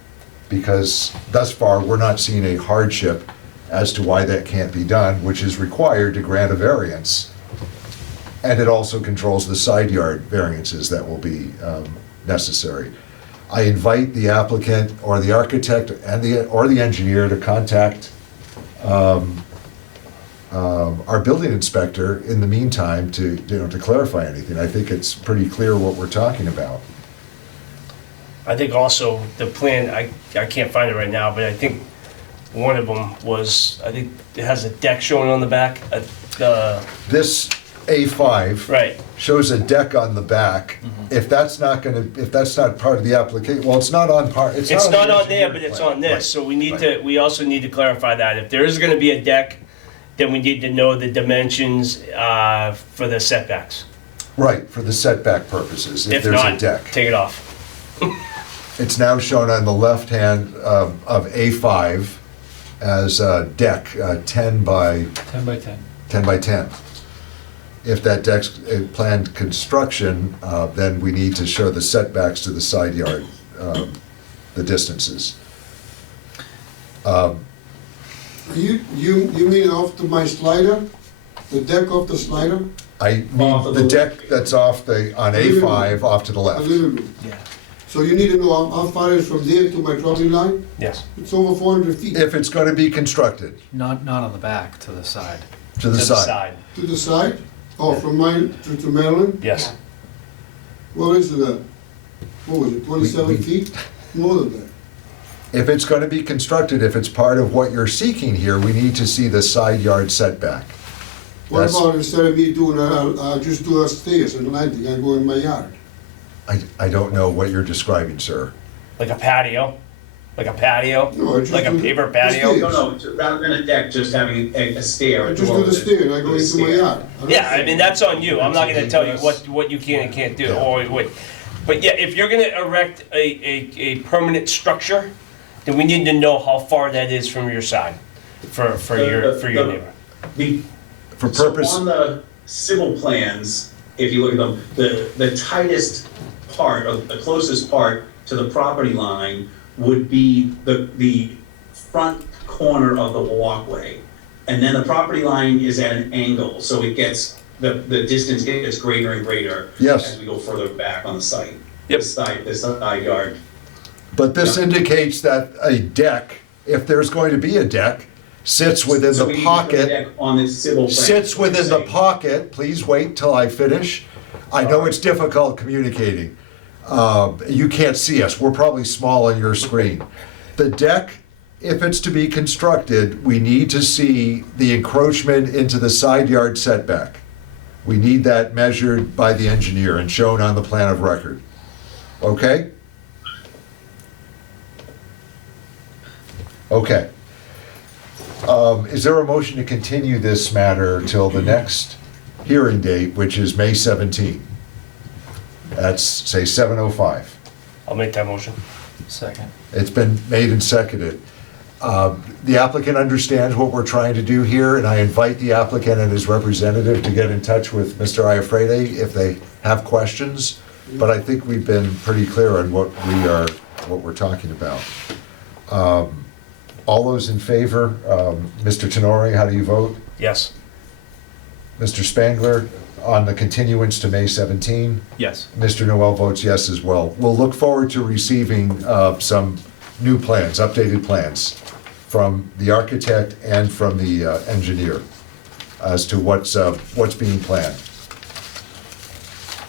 Because thus far, we're not seeing a hardship as to why that can't be done, which is required to grant a variance. And it also controls the side yard variances that will be necessary. I invite the applicant or the architect or the engineer to contact our building inspector in the meantime to clarify anything. I think it's pretty clear what we're talking about. I think also the plan, I can't find it right now, but I think one of them was, I think it has a deck showing on the back. This A5 Right. shows a deck on the back. If that's not part of the application, well, it's not on part, it's It's not not the on there, engineered but it's plan. on this, Right, so we need right. we also need to clarify that. If there is gonna be a deck, then we need to know the dimensions, for the setbacks. Right, for the setback purposes, if If there's a not, deck. take it off. It's now shown on the left hand of A5 as a deck, 10 by 10 by 10. 10 by 10. If that deck's planned construction, then we need to show the setbacks to the side yard, the distances. You mean off to my slider? The deck off the slider? I mean, the deck that's on A5 off to the A left. little bit. Yeah. So you need to know how far it is from there to my property line? Yes. It's over 400 feet. If it's going to be constructed, Not on the back, to the side. to the side. To the side? Oh, from mine to Maryland? Yes. What is it? What was it, 27 We- feet? More than that. If it's going to be constructed, if it's part of what you're seeking here, we need to see the side yard setback. What That's- about instead of me doing that, I'll just do upstairs and landing, I go in my yard? I don't know what you're describing, sir. Like a patio? Like a patio? No, I just Like a do paper the patio? stairs. No, rather than a deck, just having a stair. I a just door do the with a- stair and I go with a into my stair. yard. don't Yeah, I say- mean, that's on you. I'm not gonna tell you what you can and can't do, Yeah. or what. But yeah, if you're gonna erect a permanent structure, then we need to know how far that is from your side, for your neighbor. The, For so purpose, on the civil plans, if you look at them, the tightest part, of the closest part to the property line would be the front corner of the walkway. And then the property line is at an angle, so it gets, the distance gets greater and greater Yes. as we go further back on the site. Yep. The side yard. but this indicates that a deck, if there's going to be a deck, sits within So the we need to put a pocket, deck on the civil plan. sits within the Saying. pocket, please wait till I finish. I know it's difficult communicating. You can't see us, we're probably small on your screen. The deck, if it's to be constructed, we need to see the encroachment into the side yard setback. We need that measured by the engineer and shown on the plan of record. Okay? Okay. Is there a motion to continue this matter till the next hearing date, which is May 17? That's, say, 7:05. I'll make that motion. Second. It's been made and seconded. The applicant understands what we're trying to do here, and I invite the applicant and his representative to get in touch with Mr. Iafrede if they have questions. But I think we've been pretty clear on what we're talking about. All those in favor, Mr. Tenori, how do you vote? Yes. Mr. Spangler, on the continuance to May 17? Yes. Mr. Noel votes yes as well. We'll look forward to receiving some new plans, updated plans from the architect and from the engineer as to what's being planned.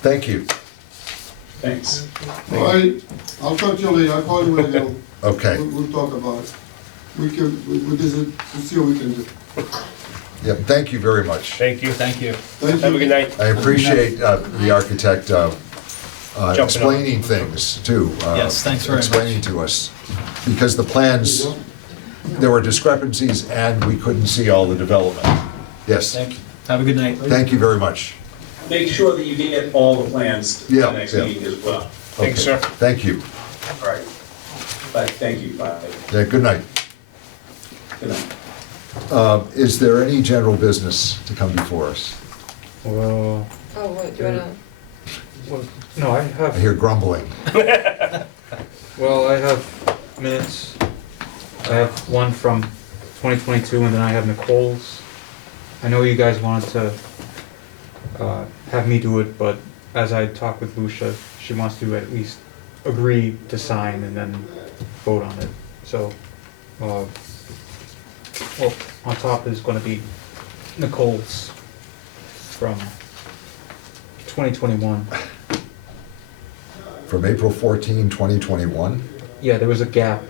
Thank you. Thanks. All right, I'll talk to you later, I'll call you when I go. Okay. We'll talk about it. We'll see what we can do. Yep, thank you very much. Thank you. Thank you. Thank Have a you. good night. I appreciate the architect on. explaining things too. Yes, thanks very much. Explaining to us, because the plans, there were discrepancies and we couldn't see all the development. Yes, Thank you. Have a good night. thank you very much. Make sure that you get all the plans to Yeah, the next yeah. meeting as well. Thanks, Okay, sir. Thank you. All right. But thank you, bye. Yeah, good night. Good night. Is there any general business to come before us? Well, Oh, wait, do you wanna? no, I I have, hear grumbling. well, I have minutes. I have one from 2022, and then I have Nicole's. I know you guys wanted to have me do it, but as I talked with Lucia, she wants to at least agree to sign and then vote on it. So, well, on top is gonna be Nicole's from 2021. From April 14, 2021? Yeah, there was a gap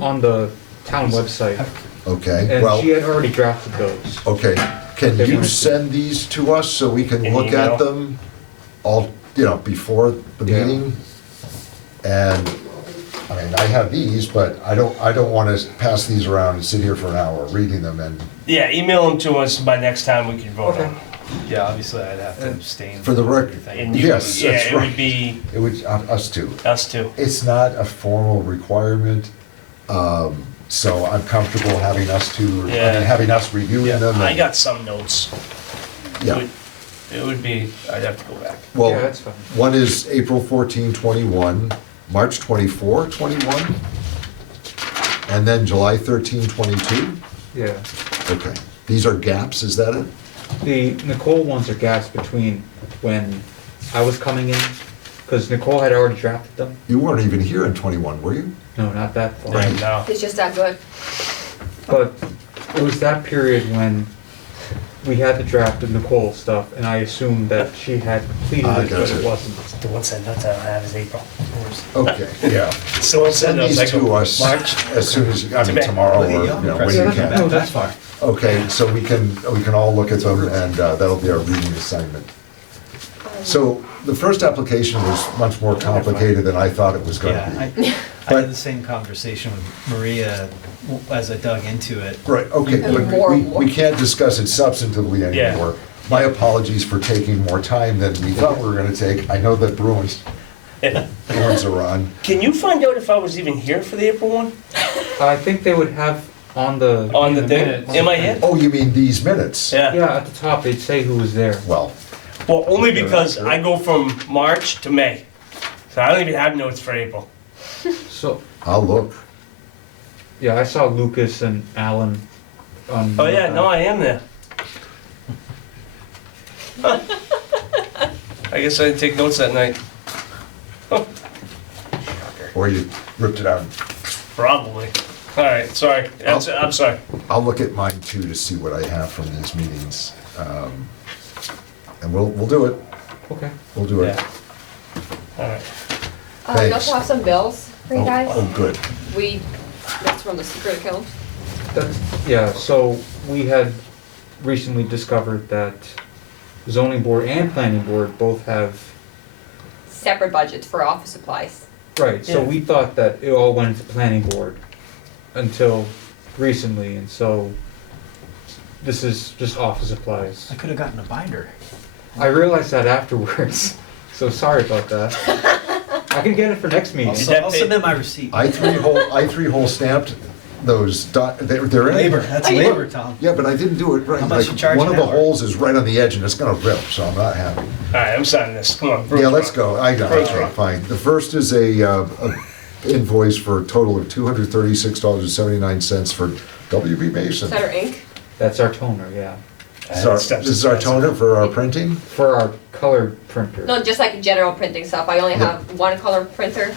on the town website, Okay, and well, she had already drafted those. okay. Can They you wanted to- send these to us so we can An look email? at them all, before the Yeah. meeting? And, I mean, I have these, but I don't want to pass these around and sit here for an hour reading them and, Yeah, email them to us by next time we can vote on them. Yeah, obviously I'd have to abstain. For the from record. everything. And you, Yes, yeah, that's it right. would be it would, us too. us too. It's not a formal requirement, so I'm comfortable having us Yeah. having us reviewing them. I and- got some notes. Yeah, It would be, I'd have to go back. well, Yeah, that's fine. one is April 14, 21, March 24, 21, and then July 13, 22? Yeah. Okay, these are gaps, is that it? The Nicole ones are gaps between when I was coming in, because Nicole had already drafted them. You weren't even here in 21, were you? No, not that far. Right now. It's just that good. But it was that period when we had the draft of Nicole's stuff, and I assumed that she had completed Ah, it, but gotcha. it wasn't. The one said notes I don't have is April. Okay, yeah. So it said Send notes, these I to go, us March. as soon as, I mean, Today. tomorrow or, Look at you, I'm when impressed. you Yeah, can. no, That far. Okay, so we can all look at them, and that'll be our reading assignment. So, the first application was much more complicated than I thought it was gonna Yeah, be. I But- had the same conversation with Maria as I dug into it. Right, okay, And but more. we can't discuss it substantively Yeah. anymore. My apologies for taking more time than we thought we were gonna take. I know that Bruins are on. Can you find out if I was even here for the April one? I think they would have on the. On the thing? minutes. Am I here? Oh, you mean these minutes? Yeah. Yeah, at the top, they'd say who was there. Well, Well, only because I go from March to May. So I don't even have notes for April. So, I'll look. yeah, I saw Lucas and Alan on. Oh yeah, no, I am there. I guess I didn't take notes that night. Or you ripped it out. Probably. All right, sorry. I'm sorry. I'll look at mine too to see what I have from these meetings. And we'll do it. Okay. We'll do it. Yeah. All right. We Thanks. also have some bills for you Oh, guys. oh, good. That's from the secret account. That's, yeah, so we had recently discovered that zoning board and planning board both have, Separate budgets for office supplies. right, so Yeah. we thought that it all went into planning board until recently, and so this is just office supplies. I could have gotten a binder. I realized that afterwards, so sorry about that. I can get it for next meeting. that I'll pay- submit my receipt. I three hole stamped those they're in. Labor, that's Are you- labor, Tom. Yeah, but I didn't do it right. How much Like, you charge one an of the hour? holes is right on the edge and it's gonna rip, so I'm not happy. All right, I'm signing this. Come on. Yeah, let's go. I got it. Bruce Rock. Fine. The first is a invoice for a total of $236.79 for WB Mason. Center Inc. That's our toner, yeah. This is our toner for our printing? For our color printer. No, just like general printing stuff. I only have one color printer.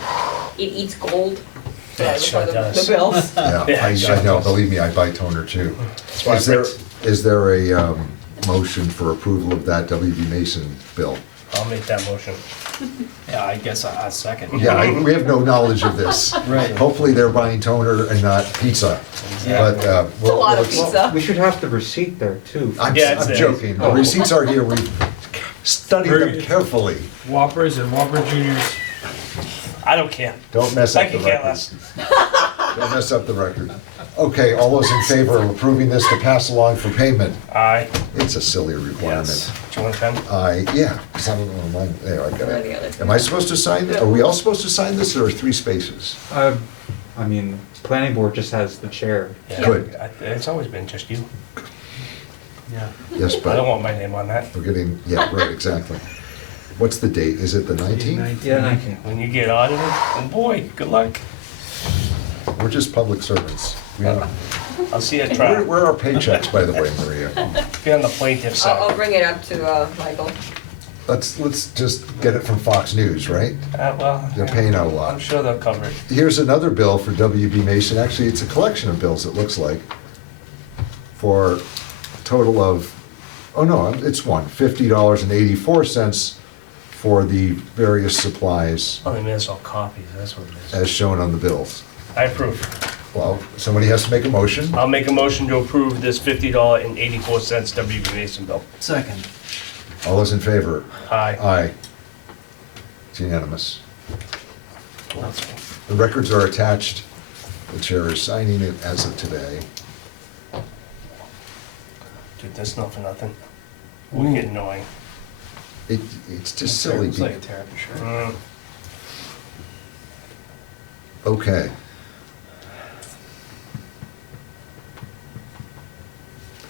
It eats gold. So Yeah, I it just sure put the does. bills. Yeah, Yeah, I sure know, does. believe me, I buy toner too. That's why I print. Is there a motion for approval of that WB Mason bill? I'll make that motion. Yeah, I guess I second. Yeah, we have no knowledge of this. Right. Hopefully they're buying toner and not pizza. But, It's a lot of pizza. We should have the receipt there too. Yeah, it's I'm there. joking. The Oh. receipts are here. We studied them carefully. Whoppers and Whopper Juniors. I don't care. Don't mess I up the can care record. less. Don't mess up the record. Okay, all those in favor of approving this to pass along for payment? Aye. It's a silly requirement. Yes. Do you want a pen? Yeah, 'cause I don't know mine. There, I got Where are the it. others? Am I supposed to sign this? Are we all supposed to sign this, or are 3 spaces? I mean, planning board just has the chair. Yeah. Good. It's always been just you. Yeah. Yes, I don't but want my name on that. we're getting, yeah, right, exactly. What's the date? Is it the 19th? Yeah, 19. When you get audited, oh boy, good luck. We're just public servants. We don't, I'll see you at Where trial. where are our paychecks, by the way, Maria? Be on the plaintiff's I'll side. bring it up to, Michael. Let's just get it from Fox News, right? Well, They're paying out a I'm lot. sure they'll cover it. Here's another bill for WB Mason. Actually, it's a collection of bills, it looks like, for a total of, oh no, it's one, $50.84 for the various supplies Oh, they made us all copies, that's what it is. as shown on the bills. I approve. Well, somebody has to make a motion. I'll make a motion to approve this $50.84 WB Mason bill. Second. All those in favor? Aye. Aye. It's unanimous. That's fine. The records are attached. The chair is signing it as of today. Dude, that's not for nothing. We get annoying. It's just silly. It's like a Terrapin shirt. Okay.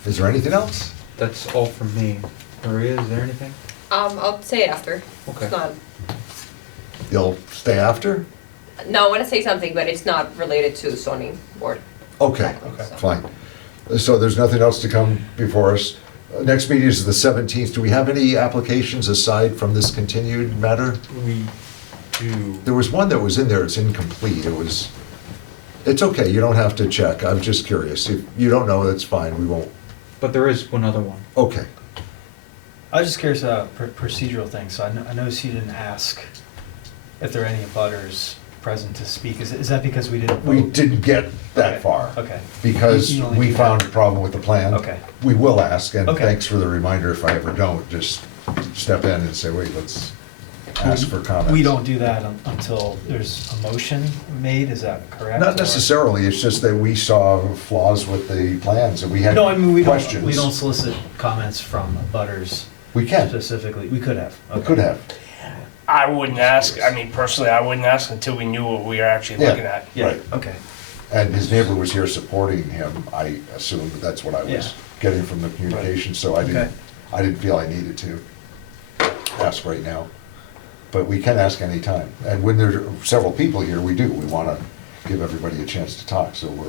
Is there anything else? That's all from me. Maria, is there anything? I'll say it after. Okay. It's not, You'll stay after? no, I wanna say something, but it's not related to the zoning board. Okay, Exactly, so. fine. So there's nothing else to come before us. Next meeting is the 17th. Do we have any applications aside from this continued matter? We do. There was one that was in there, it's incomplete. It's okay, you don't have to check. I'm just curious. If you don't know, that's fine, we won't. But there is one other one. Okay. I was just curious about procedural things, so I noticed you didn't ask if there are any butters present to speak. Is that because we didn't vote? We didn't get that Okay, far. okay. Because You only we do that. found a problem with the plan. Okay. We will ask, and Okay. thanks for the reminder. If I ever don't, just step in and say, wait, let's ask for comments. We don't do that until there's a motion made, is that correct? Not or- necessarily, it's just that we saw flaws with the plans and we had No, I mean, questions. we don't solicit comments from butters We can, specifically. We could have. we Okay. could have. I wouldn't ask, I mean, personally, I wouldn't ask until we knew what we were actually Yeah. looking at. Yeah, Right. okay. And his neighbor was here supporting him, I assumed, but that's what I Yeah. was getting from the communication, so Okay. I didn't feel I needed to ask right now. But we can ask any time. And when there are several people here, we do, we wanna give everybody a chance to talk, so we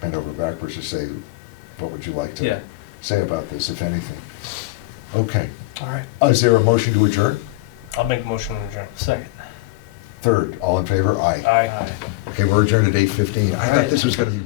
bend over backwards to say, what would you like Yeah. to say about this, if anything? Okay. All right. Is there a motion to adjourn? I'll make a motion to adjourn. Second. Third, all in favor? Aye. Aye. Okay, we're adjourned at 8:15. I thought Alright. this was gonna be.